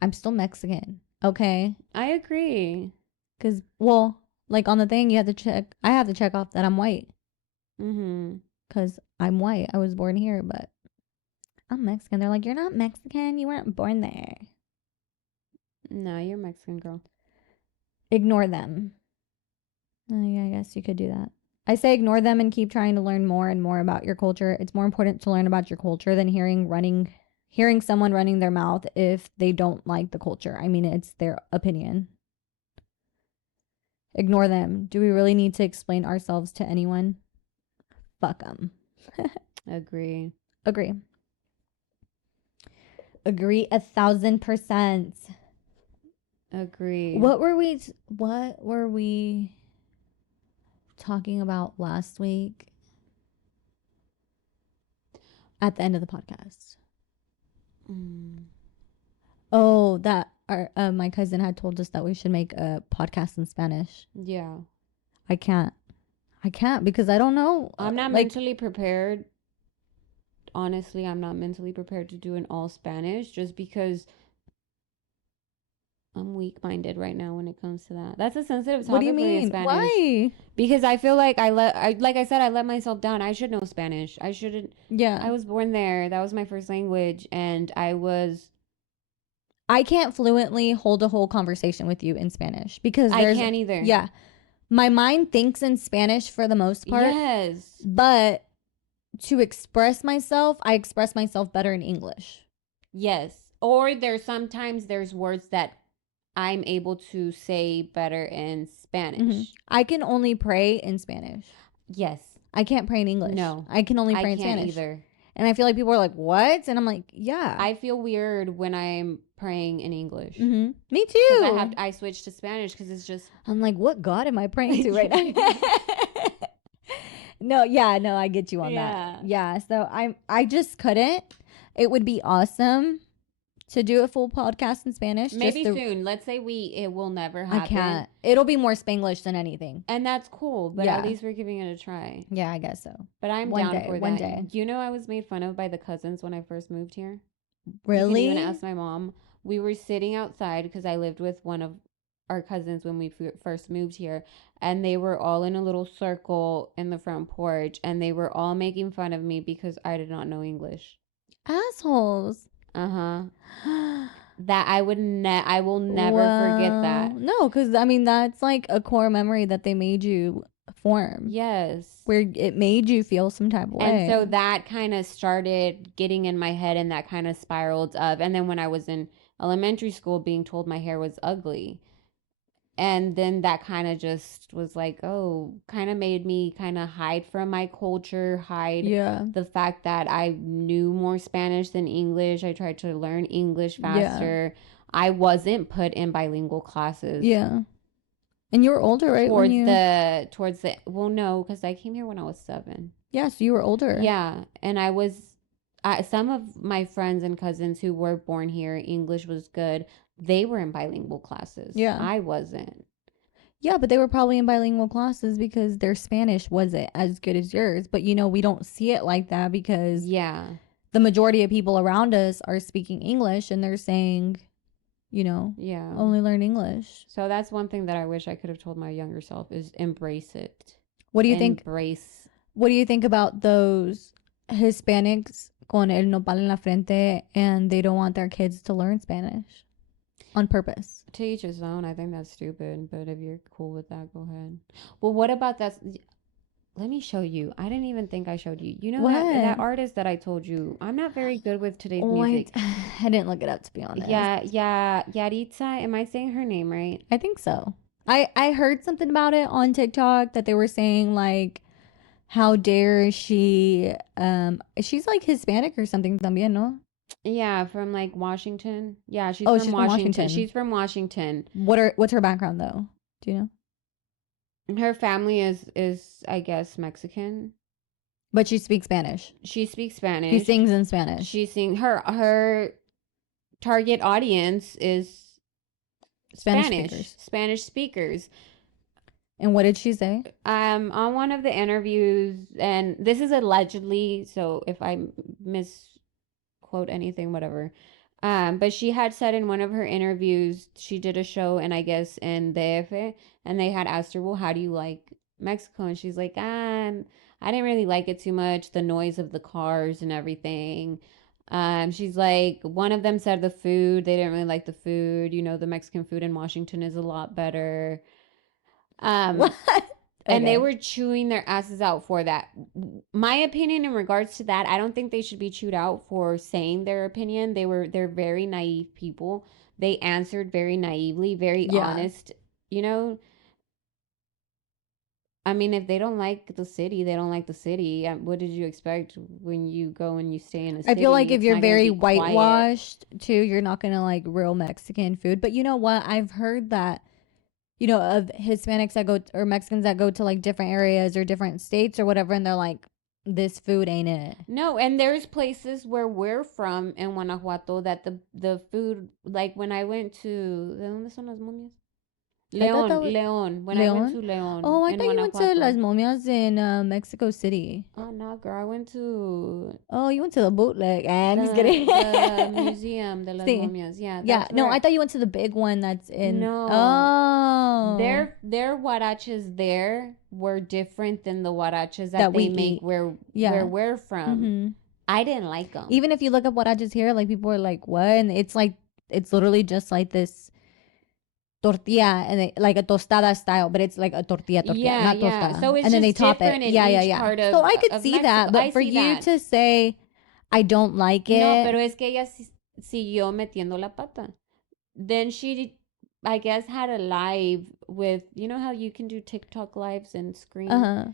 I'm still Mexican. Okay. I agree. Because, well, like on the thing, you have to check. I have to check off that I'm white. Because I'm white. I was born here, but I'm Mexican. They're like, you're not Mexican. You weren't born there. No, you're Mexican, girl. Ignore them. I guess you could do that. I say ignore them and keep trying to learn more and more about your culture. It's more important to learn about your culture than hearing someone running their mouth if they don't like the culture. I mean, it's their opinion. Ignore them. Do we really need to explain ourselves to anyone? Fuck them. Agree. Agree 1,000%. Agree. What were we talking about last week at the end of the podcast? Oh, that my cousin had told us that we should make a podcast in Spanish. Yeah. I can't because I don't know. I'm not mentally prepared. Honestly, I'm not mentally prepared to do an all Spanish just because I'm weak-minded right now when it comes to that. That's a sensitive topic. What do you for me in mean? Spanish. Why? Because I feel like like I said, I let myself down. I should know Spanish. I shouldn't. Yeah. I was born there. That was my first language, and I can't fluently hold a whole conversation with you in Spanish because I can't either. Yeah. My mind thinks in Spanish for the most part. Yes. But to express myself, I express myself better in English. Yes. Or there's words that I'm able to say better in Spanish. Mm-hmm. I can only pray in Spanish. Yes. I can't pray in English. No. I can only pray in Spanish. Either. And I feel like people are like, what? And I'm like, yeah. I feel weird when I'm praying in English. Mm-hmm. Me too. I switched to Spanish because it's just. I'm like, what God am I praying to right now? No, I get you on that. Yeah, so I just couldn't. It would be awesome to do a full podcast in Spanish. Maybe soon. Let's say it will never happen. I can't. It'll be more Spanglish than anything. And that's cool, but at least we're giving it a try. Yeah, I guess so. But I'm down for that. One day. You know, I was made fun of by the cousins when I first moved here. Really? You can even ask my mom. We were sitting outside because I lived with one of our cousins when we first moved here, and they were all in a little circle in the front porch, and they were all making fun of me because I did not know English. Assholes. That I will never forget that. No, because I mean that's like a core memory that they made you form. Yes. Where it made you feel some type of way. And so that kind of started getting in my head, and that kind of spiraled up. And then when I was in elementary school, being told my hair was ugly. And then that kind of just was like, kind of made me kind of hide from my culture, hide the fact that I knew more Spanish than English. I tried to learn English faster. I wasn't put in bilingual classes. Yeah. And you were older, right? Well, no, because I came here when I was 7. Yeah, so you were older. Yeah, and some of my friends and cousins who were born here, English was good. They were in bilingual classes. Yeah. I wasn't. Yeah, but they were probably in bilingual classes because their Spanish wasn't as good as yours. But we don't see it like that because Yeah. the majority of people around us are speaking English and they're saying, Yeah. only learn English. So that's one thing that I wish I could have told my younger self is embrace it. What do you think? Embrace. What do you think about those Hispanics con el nopal en la frente and they don't want their kids to learn Spanish on purpose? To each his own. I think that's stupid, but if you're cool with that, go ahead. Well, what about that? Let me show you. I didn't even think I showed you. You know that What? artist that I told you? I'm not very good with today's Oh, music. I didn't look it up, to be honest. Yeah, Yaritza. Am I saying her name right? I think so. I heard something about it on TikTok that they were saying like, how dare she? She's like Hispanic or something también, no? Yeah, from like Washington. Yeah, she's Oh, from she's from Washington. Washington. She's from Washington. What's her background though? Do you know? Her family is I guess Mexican. But she speaks Spanish. She speaks Spanish. She sings in Spanish. She sings her target audience is Spanish speakers. And what did she say? On one of the interviews, and this is allegedly, so if I misquote anything, whatever. But she had said in one of her interviews, she did a show, and I guess in DF, and they had asked her, well, how do you like Mexico? And she's like, I didn't really like it too much, the noise of the cars and everything. She's like, one of them said the food, they didn't really like the food. The Mexican food in Washington is a lot better. What? And they Okay. were chewing their asses out for that. My opinion in regards to that, I don't think they should be chewed out for saying their opinion. They're very naive people. They answered very naively, very Yeah. honest. I mean, if they don't like the city, they don't like the city. What did you expect when you go and you stay in a I city? feel like if It's you're not gonna very be quiet. whitewashed too, you're not gonna like real Mexican food. But you know what? I've heard that, of Hispanics that go or Mexicans that go to like different areas or different states or whatever, and they're like, this food ain't it. No, and there's places where we're from in Guanajuato that the food, like when I went to, ¿de dónde son las momias? I thought that was León. When I went to León. León Oh, I in thought you went to Las Guanajuato. Momias in Mexico City. Oh no, girl, I went to Oh, you went to the bootleg. I'm just the kidding. museum de las Sí. momias. Yeah, Yeah, that's no, where I thought you went to the big one that's in. No. Oh. their huaraches there were different than the huaraches that That they we make eat. where Yeah. we're from. hmm I didn't like them. Even if you look up what I just hear, like people are like, what? And it's like, it's literally just like this tortilla and like a tostada style, but it's like a tortilla, Yeah, not yeah. tostada. So it's and then they just top it. different in Yeah, each yeah. part So I could of see Mexico. that, but I for see you that. to say, I don't like it. No, pero es que ella siguió metiendo la pata. Then she, I guess, had a live with, you know how you can do TikTok lives and screen, Uh-huh.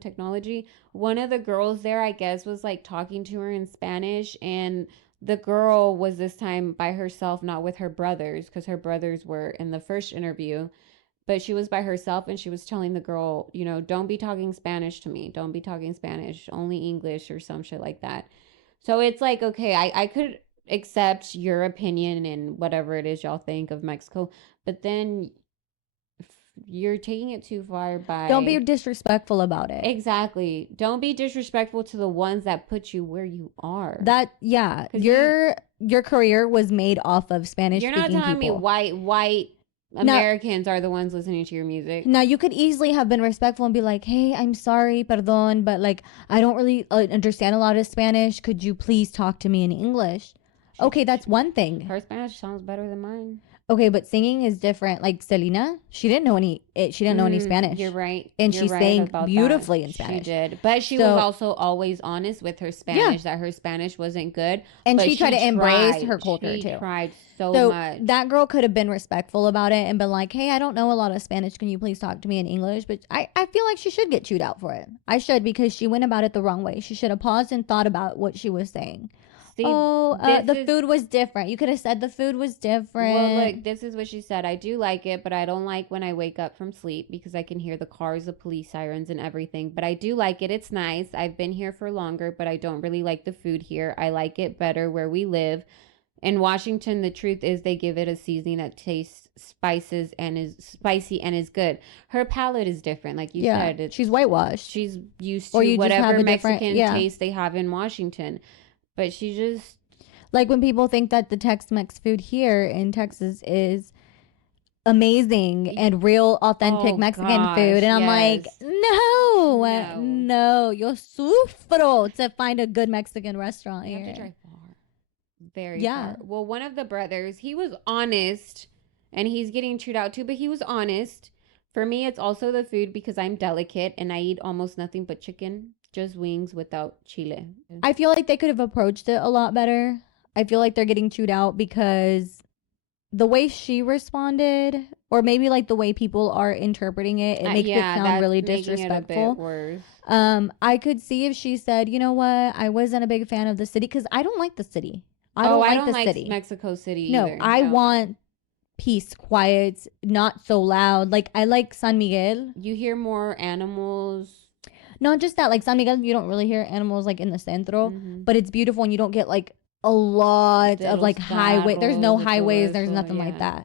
Technology. One of the girls there, I guess, was like talking to her in Spanish, and the girl was this time by herself, not with her brothers, because her brothers were in the first interview. But she was by herself, and she was telling the girl, don't be talking Spanish to me. Don't be talking Spanish, only English or some shit like that. So it's like, okay, I could accept your opinion and whatever it is y'all think of Mexico, but then you're taking it too far by. Don't be disrespectful about it. Exactly. Don't be disrespectful to the ones that put you where you are. Yeah. 'Cause Your career was made off of Spanish You're not speaking telling me people. white Americans are the ones listening to your music. Now, you could easily have been respectful and be like, hey, I'm sorry, perdón, but like, I don't really understand a lot of Spanish. Could you please talk to me in English? Okay, that's one thing. Her Spanish sounds better than mine. Okay, but singing is different. Like Selena, she didn't know any Spanish. You're right. And You're she right sang about beautifully that. in Spanish. She did. But she So- was also always honest with her Spanish, that her Spanish wasn't good. And but she tried to embrace her tried. culture She too. tried so So much. that girl could have been respectful about it and been like, hey, I don't know a lot of Spanish. Can you please talk to me in English? But I feel like she should get chewed out for it. I should, because she went about it the wrong way. She should have paused and thought about what she was saying. See, the this is food was different. You could have said the food was well, different. look, this is what she said. I do like it, but I don't like when I wake up from sleep because I can hear the cars, the police sirens, and everything. But I do like it. It's nice. I've been here for longer, but I don't really like the food here. I like it better where we live. In Washington, the truth is they give it a seasoning that tastes spices and is spicy and is good. Her palate is different, like you Yeah, said. It's she's whitewashed. she's used Or to you just have whatever a different, Mexican yeah. taste they have in Washington, but she just Like when people think that the Tex-Mex food here in Texas is amazing and real authentic oh Mexican gosh, food, and I'm like, yes, no, no. no, yo sufro to find a good Mexican restaurant You have to here. drive far, very Yeah. far. Well, one of the brothers, he was honest, and he's getting chewed out too, but he was honest. For me, it's also the food because I'm delicate and I eat almost nothing but chicken, just wings without chile. I feel like they could have approached it a lot better. I feel like they're getting chewed out because the way she responded, or maybe like the way people are interpreting it, it makes it Yeah, sound that's really making it a bit disrespectful. worse. I could see if she said, you know what, I wasn't a big fan of the city because I don't like the city. I don't I like don't the like city. Mexico City No, either. I No. want peace, quiet, not so loud. Like I like San Miguel. You hear more animals. Not just that, like San Miguel, you don't really hear animals like in the centro, Mhm. but it's beautiful and you don't get like a lot De of los like highway. There's no carros, de todo highways. There's eso, nothing like yeah.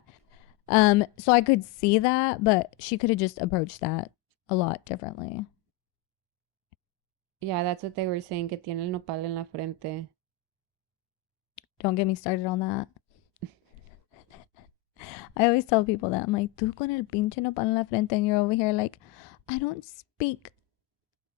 that. So I could see that, but she could have just approached that a lot differently. Yeah, that's what they were saying, que tiene el nopal en la frente. Don't get me started on that. I always tell people that. I'm like, tú con el pinche nopal en la frente, and you're over here like, I don't speak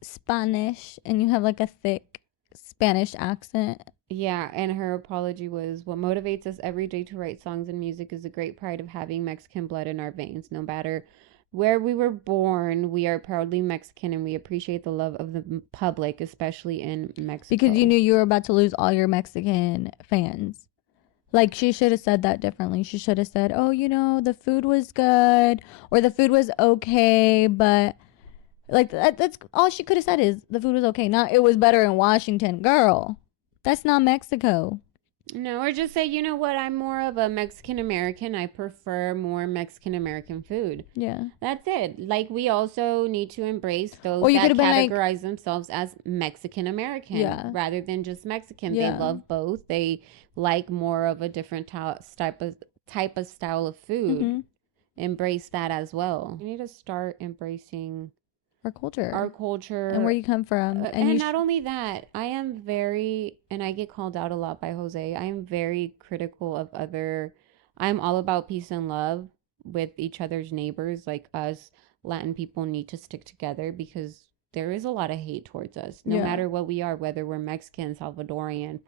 Spanish, and you have like a thick Spanish accent. Yeah, and her apology was what motivates us every day to write songs and music is the great pride of having Mexican blood in our veins. No matter where we were born, we are proudly Mexican and we appreciate the love of the public, especially in Mexico. Because you knew you were about to lose all your Mexican fans. Like, she should have said that differently. She should have said, oh, you know, the food was good, or the food was okay, but like that's all she could have said is the food was okay. Not it was better in Washington. Girl, that's not Mexico. No, or just say, you know what, I'm more of a Mexican American. I prefer more Mexican American food. Yeah. That's it. Like, we also need to embrace those Or you that could've been like- categorize themselves as Mexican American Yeah. rather than just Mexican. Yeah. They love both. They like more of a different type of style of food. Mhm. Embrace that as well. We need to start embracing Our culture. our culture and where you come from. and you not only that, I am very, and I get called out a lot by Jose. I am very critical of other. I'm all about peace and love with each other's neighbors. Like, us Latin people need to stick together because there is a lot of hate towards us, no Yeah. matter what we are, whether we're Mexican, Salvadorian,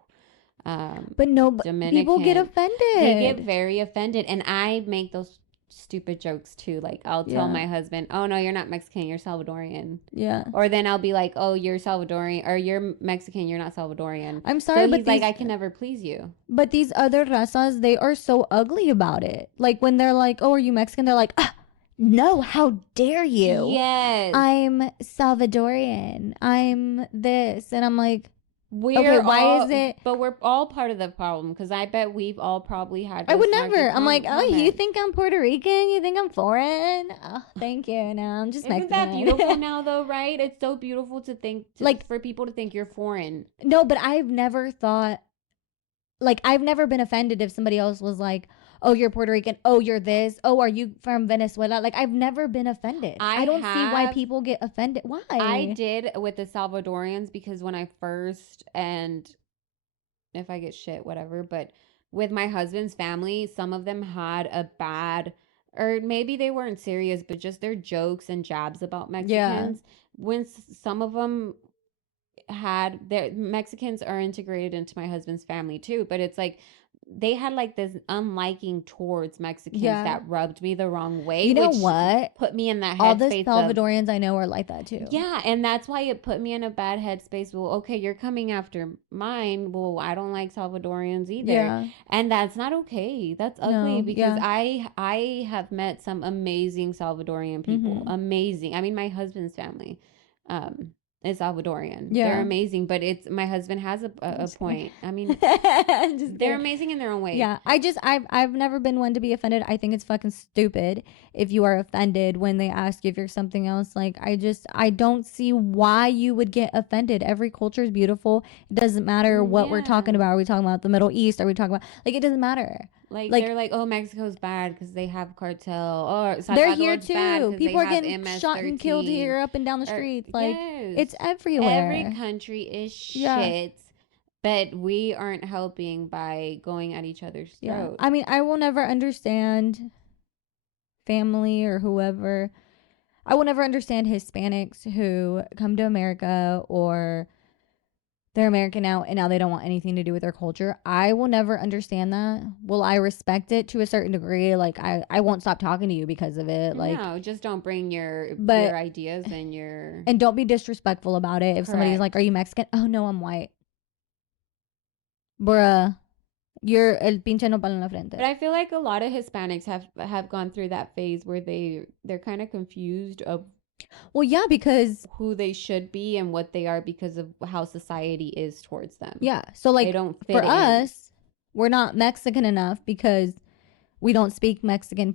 But no, people get Dominican. offended. They get very offended, and I make those stupid jokes too. Like, I'll tell Yeah. my husband, "Oh no, you're not Mexican, you're Salvadorian." Yeah. Or then I'll be like, "Oh, you're Salvadorian, or you're Mexican, you're not Salvadorian." I'm sorry, So but he's like, these, "I can never please you." but these other razas, they are so ugly about it. Like when they're like, "Oh, are you Mexican?" They're like, ah, "No, how dare you? Yes, I'm Salvadorian. I'm this," and I'm like, we're okay, why all, is it- But we're all part of the problem because I bet we've all probably had. I would those snarky never. I'm like, oh, you comments. think I'm Puerto Rican? You think I'm foreign? Oh, thank you. No, I'm just Isn't Mexican. that beautiful now, though? Right? It's so beautiful to think, Like- for people to think you're foreign. No, but I've never thought, like, I've never been offended if somebody else was like, oh, you're Puerto Rican. Oh, you're this. Oh, are you from Venezuela? Like, I've never been offended. I I don't see why have- people get offended. Why? I did with the Salvadorians because when I first, and if I get shit, whatever, but with my husband's family, some of them had a bad, or maybe they weren't serious, but just their jokes and jabs about Mexicans. When some of them had their Mexicans are integrated into my husband's family too, but it's like they had like this unliking towards Mexicans Yeah. that rubbed me the wrong way. You know which what? Put me in that All the headspace of, Salvadorians I know are like that too. yeah, and that's why it put me in a bad headspace. Well, okay, you're coming after mine. Well, I don't like Salvadorians either. Yeah. And that's not okay. That's ugly No, because yeah. I have met some amazing Salvadorian people. Mhm. Amazing. I mean, my husband's family. is Salvadorian. Yeah. They're amazing, but it's my husband has a just point. I mean, just they're kidding. amazing in their own way. Yeah, I've never been one to be offended. I think it's fucking stupid if you are offended when they ask you if you're something else. Like I don't see why you would get offended. Every culture is beautiful. It doesn't matter what we're talking Yeah. about. Are we talking about the Middle East? Are we talking about it doesn't matter. Like, Like- they're like, oh, Mexico's bad because they have cartel. Or They're here Salvador's bad too. 'cause People they are have getting shot and killed MS-13. here up and down the Or- streets. Like yes. it's everywhere. Every country is Yeah. shit, but we aren't helping by going at each other's Yeah. throats. I mean, I will never understand family or whoever. I will never understand Hispanics who come to America or they're American now and now they don't want anything to do with their culture. I will never understand that. Will I respect it to a certain degree? Like I won't stop talking to you because of it. Like no, just don't bring your But- ideas and your. and don't be disrespectful about it. If somebody's like, Correct. "Are you Mexican?" "Oh no, I'm white." Bruh, you're el pinche nopal en la frente. But I feel like a lot of Hispanics have gone through that phase where they're kind of confused of Well, yeah, because who they should be and what they are because of how society is towards them. yeah. So like they don't fit for in. us, we're not Mexican enough because we don't speak Mexican.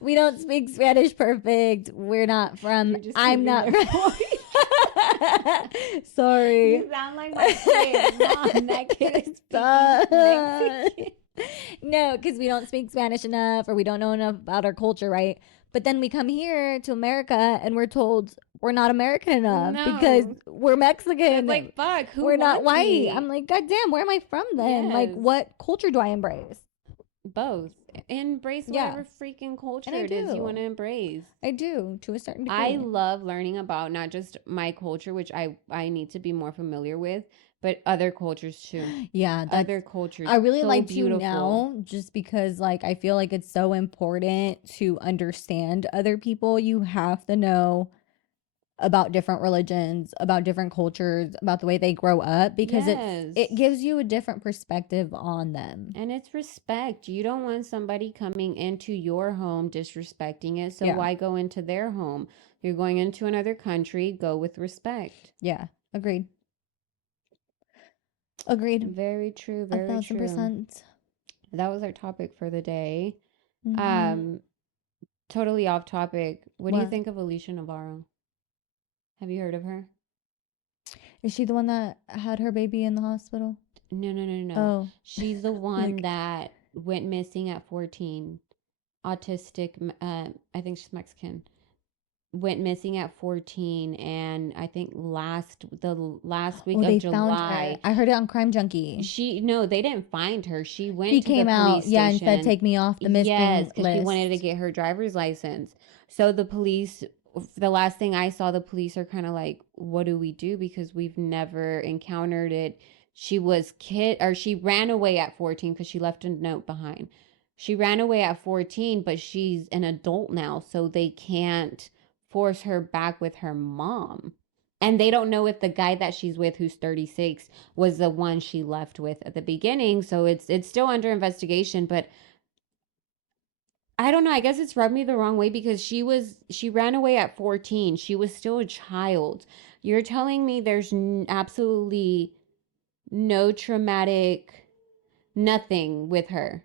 We don't speak Spanish perfect. We're not from. You're just I'm giving not. your From, sorry. You sound like my kid. Mom, that kid is Stop. speaking Mexican. No, because we don't speak Spanish enough or we don't know enough about our culture, right? But then we come here to America and we're told we're not American enough because No. we're Mexican. It's like, fuck, who we're not wants white. me? I'm like, God damn, where am I from then? Like, Yes. what culture do I embrace? both. Embrace Yeah. whatever freaking culture And I it is you do. want to embrace. I do to a certain degree. I love learning about not just my culture, which I need to be more familiar with, but other cultures too. yeah, that's, Other cultures. I really so like beautiful. to now just because like I feel like it's so important to understand other people. You have to know about different religions, about different cultures, about the way they grow up because it Yes. gives you a different perspective on them. And it's respect. You don't want somebody coming into your home disrespecting it. So Yeah. why go into their home? You're going into another country, go with respect. Yeah, agreed. Agreed. Very true, very true. 1,000%. That was our topic for the day. Mhm. Totally off topic. What do you What? think of Alicia Navarro? Have you heard of her? Is she the one that had her baby in the hospital? No. Oh, She's the one Like- that went missing at 14. Autistic, I think she's Mexican. Went missing at 14, and I think the last week oh, of they found July. her. I heard it on Crime Junkie. No, they didn't find her. She went He to came the out, police yeah, and said, station. "Take me off the missing Yes, because list." she wanted to get her driver's license. So the police, the last thing I saw, the police are kind of like, what do we do? Because we've never encountered it. She ran away at 14 because she left a note behind. She ran away at 14, but she's an adult now, so they can't force her back with her mom. And they don't know if the guy that she's with, who's 36, was the one she left with at the beginning. So it's still under investigation, but I don't know. I guess it's rubbed me the wrong way because she ran away at 14. She was still a child. You're telling me there's absolutely no traumatic nothing with her.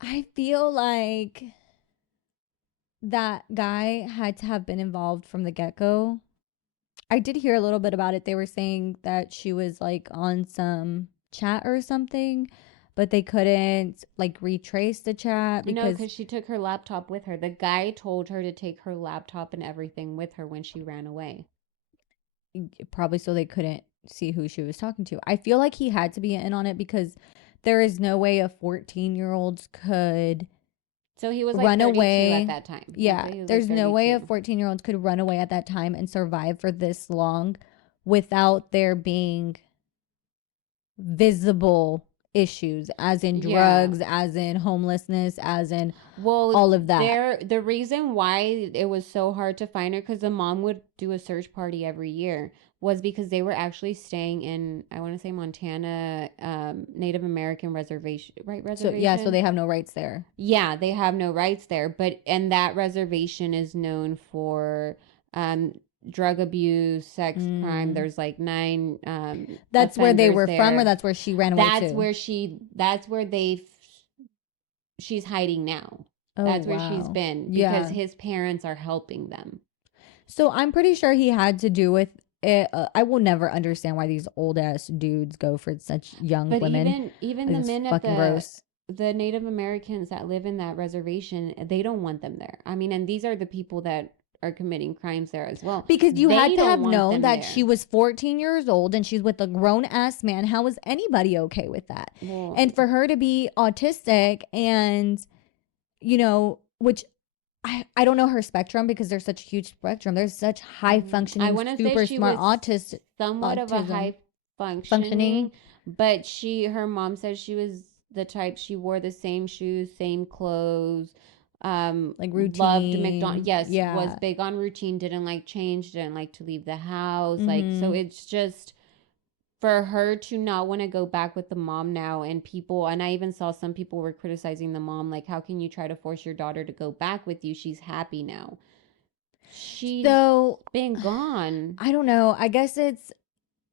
I feel like that guy had to have been involved from the get-go. I did hear a little bit about it. They were saying that she was like on some chat or something, but they couldn't like retrace the chat No, because because she took her laptop with her. The guy told her to take her laptop and everything with her when she ran away. probably so they couldn't see who she was talking to. I feel like he had to be in on it because there is no way a 14-year-olds could So he was Run like 32 away. at that time. Yeah, I'd say he was, there's like, no way a 32. 14-year-olds could run away at that time and survive for this long without there being visible issues, as in Yeah. drugs, as in homelessness, as in Well, all of that. the reason why it was so hard to find her, because the mom would do a search party every year. was because they were actually staying in, I want to say Montana, Native American reservation, right? So yeah, so Reservation. they have no rights there. Yeah, they have no rights there, and that reservation is known for um drug abuse, sex crime. Mm. There's like 9 That's where they offenders were from, or there. that's where she ran away to? That's where she's hiding now. Oh, That's where she's wow. been because Yeah. his parents are helping them. So I'm pretty sure he had to do with it. I will never understand why these old ass dudes go for such young But women. even Like, the it's men of fucking gross. the Native Americans that live in that reservation, they don't want them there. I mean, and these are the people that are committing crimes there as well. Because you had They to don't have want known them that there. she was 14 years old and she's with a grown ass man. How is anybody okay with that? Well, And for her to be autistic and, which I don't know her spectrum because there's such a huge spectrum. There's such high I functioning, want to say super she smart was autism, somewhat of a high functioning, functioning, but her mom said she was the type, she wore the same shoes, same clothes, like loved McDonald's. routine. Yes, was Yeah. big on routine, didn't like change, didn't like to leave the house. Like, so Mm-hmm. it's just for her to not want to go back with the mom now, and people, and I even saw some people were criticizing the mom, like, how can you try to force your daughter to go back with you? She's happy now. She's So been gone. I don't know. I guess it's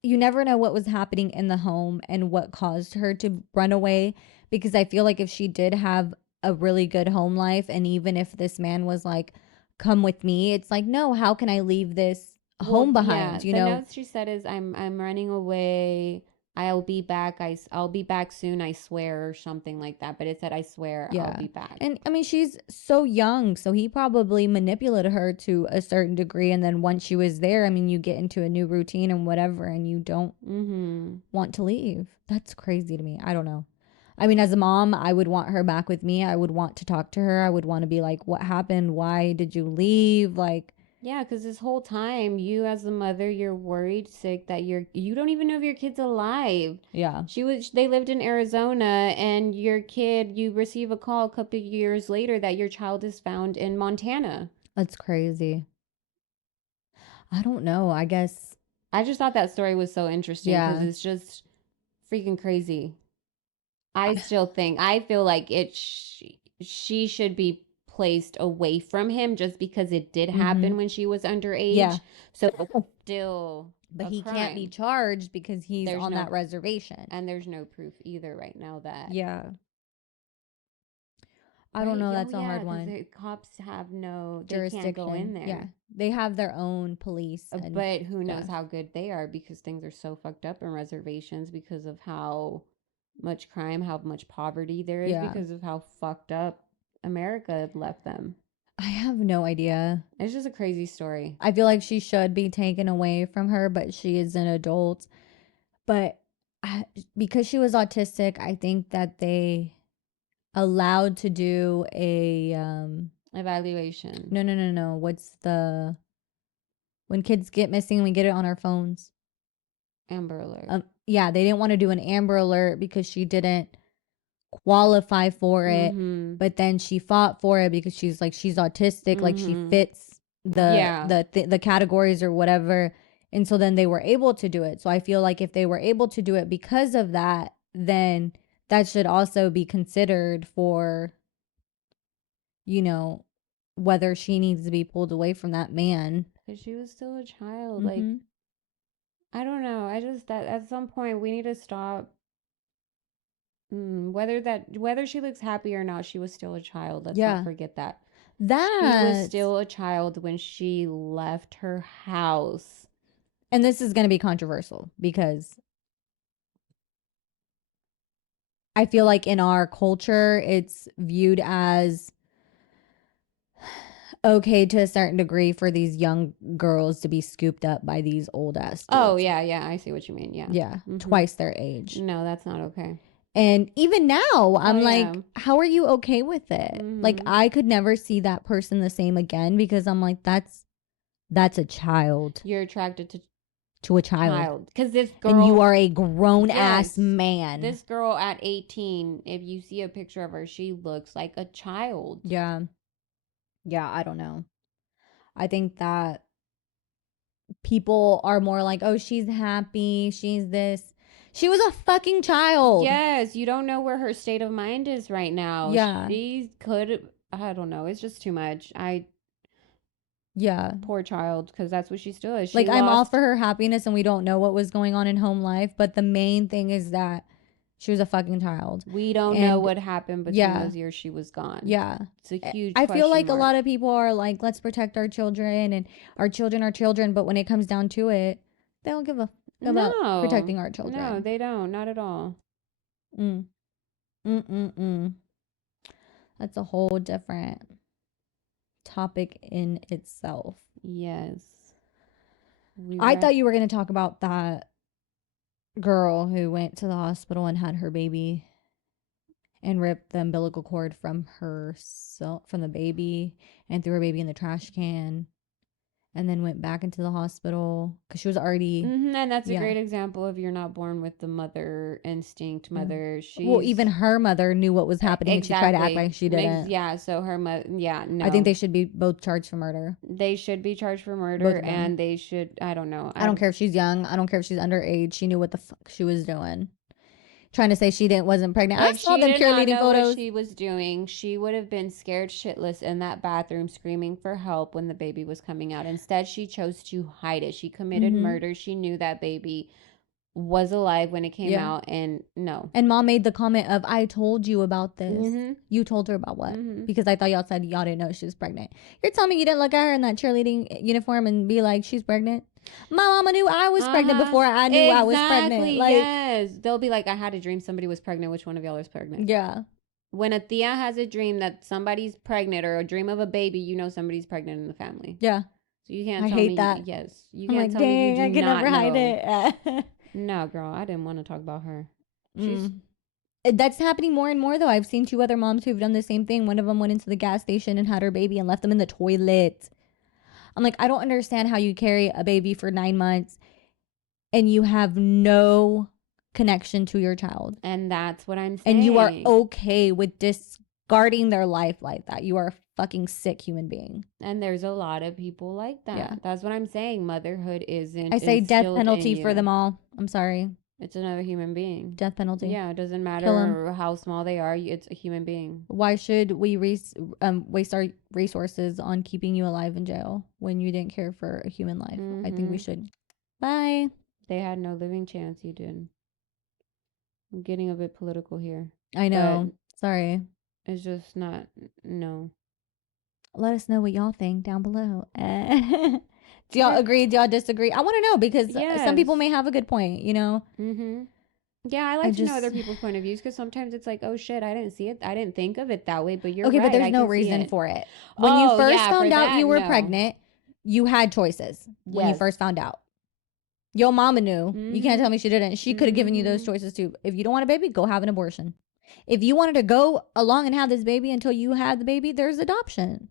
you never know what was happening in the home and what caused her to run away, because I feel like if she did have a really good home life, and even if this man was like, come with me, it's like, no, how can I leave this Well, home yeah, behind, the notes she said is, I'm running away. I'll be back. I'll be back soon, I swear, or something like that. But it said, I swear I'll Yeah. be back. And I mean, she's so young, so he probably manipulated her to a certain degree. And then once she was there, I mean, you get into a new routine and whatever, and you don't Mm-hmm. want to leave. That's crazy to me. I don't know. I mean, as a mom, I would want her back with me. I would want to talk to her. I would want to be like, what happened? Why did you leave? Like, Yeah, because this whole time, you as a mother, you're worried sick that you don't even know if your kid's alive. yeah, They lived in Arizona, and your kid, you receive a call a couple of years later that your child is found in Montana. that's crazy. I don't know. I guess, I just thought that story was so interesting because yeah. it's just freaking crazy. I feel like she should be placed away from him just because it did Mm-hmm. happen when she was underage. Yeah. So it's still But a he can't be crime. charged because he's There's on no that reservation. and there's no proof either right now that Yeah. I don't right. know. Oh That's a yeah, hard because one. the cops have no, they can't go in Jurisdiction. Yeah. there. They have their own police and But who knows stuff. how good they are because things are so fucked up in reservations because of how much crime, how much poverty there is Yeah. because of how fucked up America left them. I have no idea. It's just a crazy story. I feel like she should be taken away from her, but she is an adult. But because she was autistic, I think that they allowed to do a Evaluation. no. What's the when kids get missing, we get it on our phones. Amber Alert. Yeah, they didn't want to do an Amber Alert because she didn't qualify for it, Mm-hmm. but then she fought for it because she's autistic, like she Mm-hmm. fits Yeah. the categories or whatever. And so then they were able to do it. So I feel like if they were able to do it because of that, then that should also be considered for, you know, whether she needs to be pulled away from that man. Because she was still a child. Like, Mm-hmm. I don't know. I just, that at some point we need to stop. Whether she looks happy or not, she was still a child. Let's Yeah. not forget that. She was That still a child when she left her house. and this is going to be controversial because I feel like in our culture it's viewed as okay to a certain degree for these young girls to be scooped up by these old ass dudes. Oh, yeah, I see what you mean. Yeah. Yeah, Mhm. twice their age. No, that's not okay. And even now, I'm Oh, like, yeah. how are you okay with it? Like, Mhm. I could never see that person the same again because I'm like, that's a child You're attracted to to a child. child. Because this And you girl, are a grown ass Yes. man. this girl at 18, if you see a picture of her, she looks like a child. Yeah. Yeah, I don't know. I think that people are more like, oh, she's happy, she's this. She was a fucking child. Yes, you don't know where her state of mind is right now. Yeah. She could, I don't know. It's just too much. Yeah. Poor child, because that's what she still is. She Like, I'm all lost. for her happiness, and we don't know what was going on in home life, but the main thing is that she was a fucking child. We don't know And what happened between yeah. those years she was gone. Yeah. It's a huge I feel question like mark. a lot of people are like, let's protect our children, and our children are children, but when it comes down to it, they don't give a fuck about No. protecting our children. No, they don't. Not at all. That's a whole different topic in itself. Yes. I thought you were going to talk about that girl who went to the hospital and had her baby and ripped the umbilical cord from the baby and threw her baby in the trash can and then went back into the hospital because she was already and that's a yeah. great example of you're not born with the mother instinct. Mother, well, even her mother knew what was happening and she tried to act like she didn't. Yeah, so her mother, no. I think they should be both charged for murder. They should be charged for Both murder, of them. and they should, I don't know. I don't care if she's young. I don't care if she's underage. She knew what the fuck she was doing. Trying to say she wasn't pregnant. I saw them cheerleading photos. What she was doing. She would have been scared shitless in that bathroom screaming for help when the baby was coming out. Instead, she chose to hide it. She committed murder. She knew that baby was alive when it came out, and no. And mom made the comment of, I told you about this. You told her about what? Because I thought y'all said y'all didn't know she was pregnant. You're telling me you didn't look at her in that cheerleading uniform and be like, she's pregnant? My mama knew I was pregnant before I knew I was pregnant. Like, yes. They'll be like, I had a dream somebody was pregnant. Which one of y'all is pregnant? Yeah. When a tia has a dream that somebody's pregnant or a dream of a baby, you know somebody's pregnant in the family. Yeah. So you can't I tell hate me. that. Yes. You I'm can't like, tell me you do I can not never know. hide it. No, girl, I didn't want to talk about her. She's That's happening more and more, though. I've seen 2 other moms who've done the same thing. One of them went into the gas station and had her baby and left them in the toilet. I'm like, I don't understand how you carry a baby for 9 months and you have no connection to your child. And that's what I'm saying. And you are okay with discarding their life like that. You are a fucking sick human being. And there's a lot of people like that. Yeah. That's what I'm saying. Motherhood isn't. I say death penalty for them all. I'm sorry. It's another human being. Death penalty. Yeah, it doesn't matter how small they are. It's a human being. Why should we waste our resources on keeping you alive in jail when you didn't care for a human life? I think we should. Bye. They had no living chance. You did. I'm getting a bit political here. I know. Sorry. It's just not. No. Let us know what y'all think down below. Do y'all agree? Do y'all disagree? I want to know because some people may have a good point, you know? Yeah, I like to know other people's point of views because sometimes it's like, oh shit, I didn't see it. I didn't think of it that way, but you're okay, right. But there's no reason for it. When you first found out you were pregnant, you had choices when you first found out. Your mama knew. You can't tell me she didn't. She could have given you those choices too. If you don't want a baby, go have an abortion. If you wanted to go along and have this baby until you had the baby, there's adoption.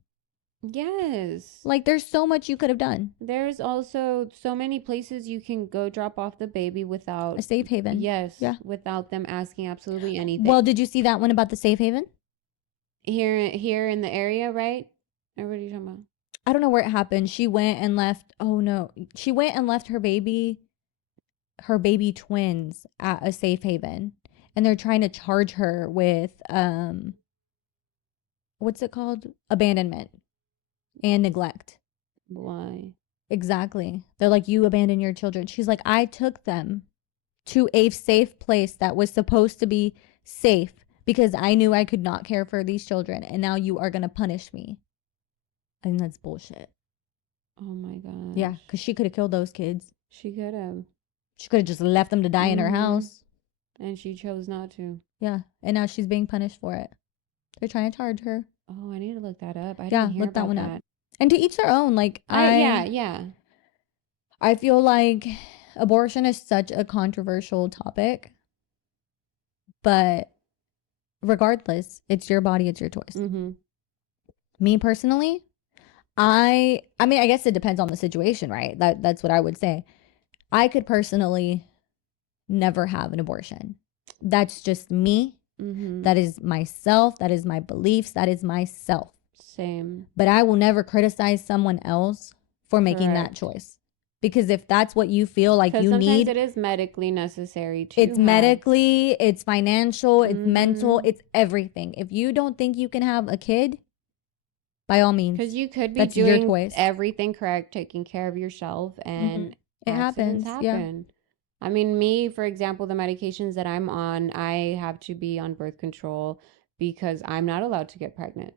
Yes. Like, there's so much you could have done. There's also so many places you can go drop off the baby without a safe haven. Yes. Yeah. Without them asking absolutely anything. Well, did you see that one about the safe haven? Here in the area, right? Or what are you talking about? I don't know where it happened. She went and left. Oh no. She went and left her baby twins at a safe haven. And they're trying to charge her with what's it called? Abandonment and neglect. Why? Exactly. They're like, you abandon your children. She's like, I took them to a safe place that was supposed to be safe because I knew I could not care for these children, and now you are going to punish me. I think that's bullshit. Oh my god. Yeah, because she could have killed those kids. She could have. She could have just left them to die in her house. And she chose not to. Yeah, and now she's being punished for it. They're trying to charge her. Oh, I need to look that up. I didn't hear look that about one that. up. And to each their own. Like, yeah. I feel like abortion is such a controversial topic, but regardless, it's your body, it's your choice. Me personally, I mean, I guess it depends on the situation, right? That's what I would say. I could personally never have an abortion. That's just me. That is myself. That is my beliefs. That is myself. Same. But I will never criticize someone else for making that choice. Because if that's what you feel like Because you sometimes need, it is medically necessary to it's have. medically, it's financial, it's mental, Mhm. it's everything. If you don't think you can have a kid, by all means, Because you could be that's your doing choice. everything correct, taking care of yourself, and It accidents happens. Yeah. happen. I mean, me, for example, the medications that I'm on, I have to be on birth control because I'm not allowed to get pregnant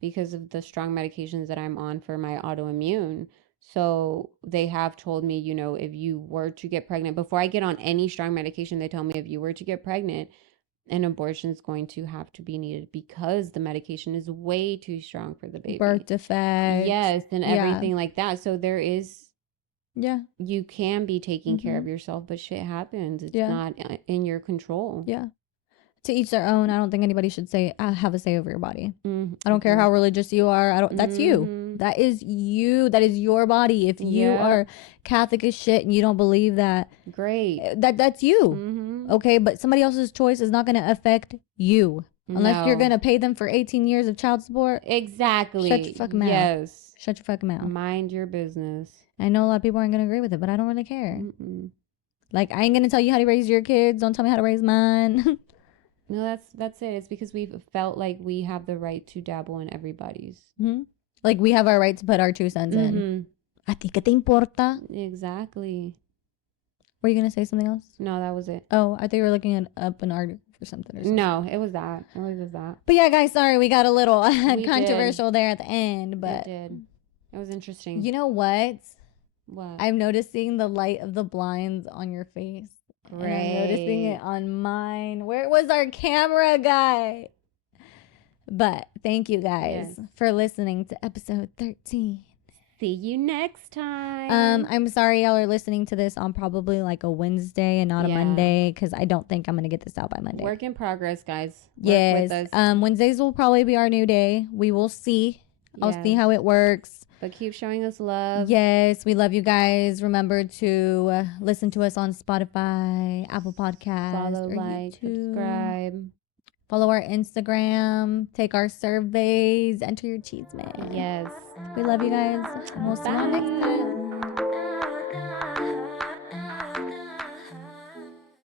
because of the strong medications that I'm on for my autoimmune. So they have told me, you know, if you were to get pregnant, before I get on any strong medication, they tell me if you were to get pregnant, an abortion is going to have to be needed because the medication is way too strong for the baby. Birth defects. Yes, and Yeah. everything like that. So there is, Yeah. you can be taking care of yourself, but shit happens. It's Yeah. not in your control. Yeah. To each their own. I don't think anybody should say have a say over your body. Mm-hmm. I don't care how religious you are. I don't. That's you. Mhm. That is you. That is your body. If you Yep. are Catholic as shit and you don't believe that, Great. that's you. Mm-hmm. Okay, but somebody else's choice is not going to affect you unless you're No. going to pay them for 18 years of child support. Exactly. Shut your fucking mouth. Yes. Shut your fucking mouth. Mind your business. I know a lot of people aren't going to agree with it, but I don't really care. Mm-mm. Like, I ain't going to tell you how to raise your kids. Don't tell me how to raise mine. No, that's it. It's because we've felt like we have the right to dabble in everybody's. Like, we have our right to put our 2 cents in. Mm-hmm. A ti que te importa? Exactly. Were you going to say something else? No, that was it. Oh, I thought you were looking up an article for something or something. No, it was that. It was that. But yeah, guys, sorry, we got a little We controversial there at the end. But It did. It was interesting. you know what? What? I'm noticing the light of the blinds on your face. And I'm noticing it on mine. Where was our camera guy? But thank you guys Yes. for listening to episode 13. See you next time. I'm sorry y'all are listening to this on probably like a Wednesday and not a Yeah. Monday because I don't think I'm gonna get this out by Monday. Work in progress, guys. Work Yes. with us. Wednesdays will probably be our new day. We will see. I'll see Yes. how it works. But keep showing us love. Yes, we love you guys. Remember to listen to us on Spotify, Apple Podcasts, Follow, or like, YouTube. subscribe. Follow our Instagram. Take our surveys. Enter your cheese man. Yes. We love you guys. And we'll see you all next time.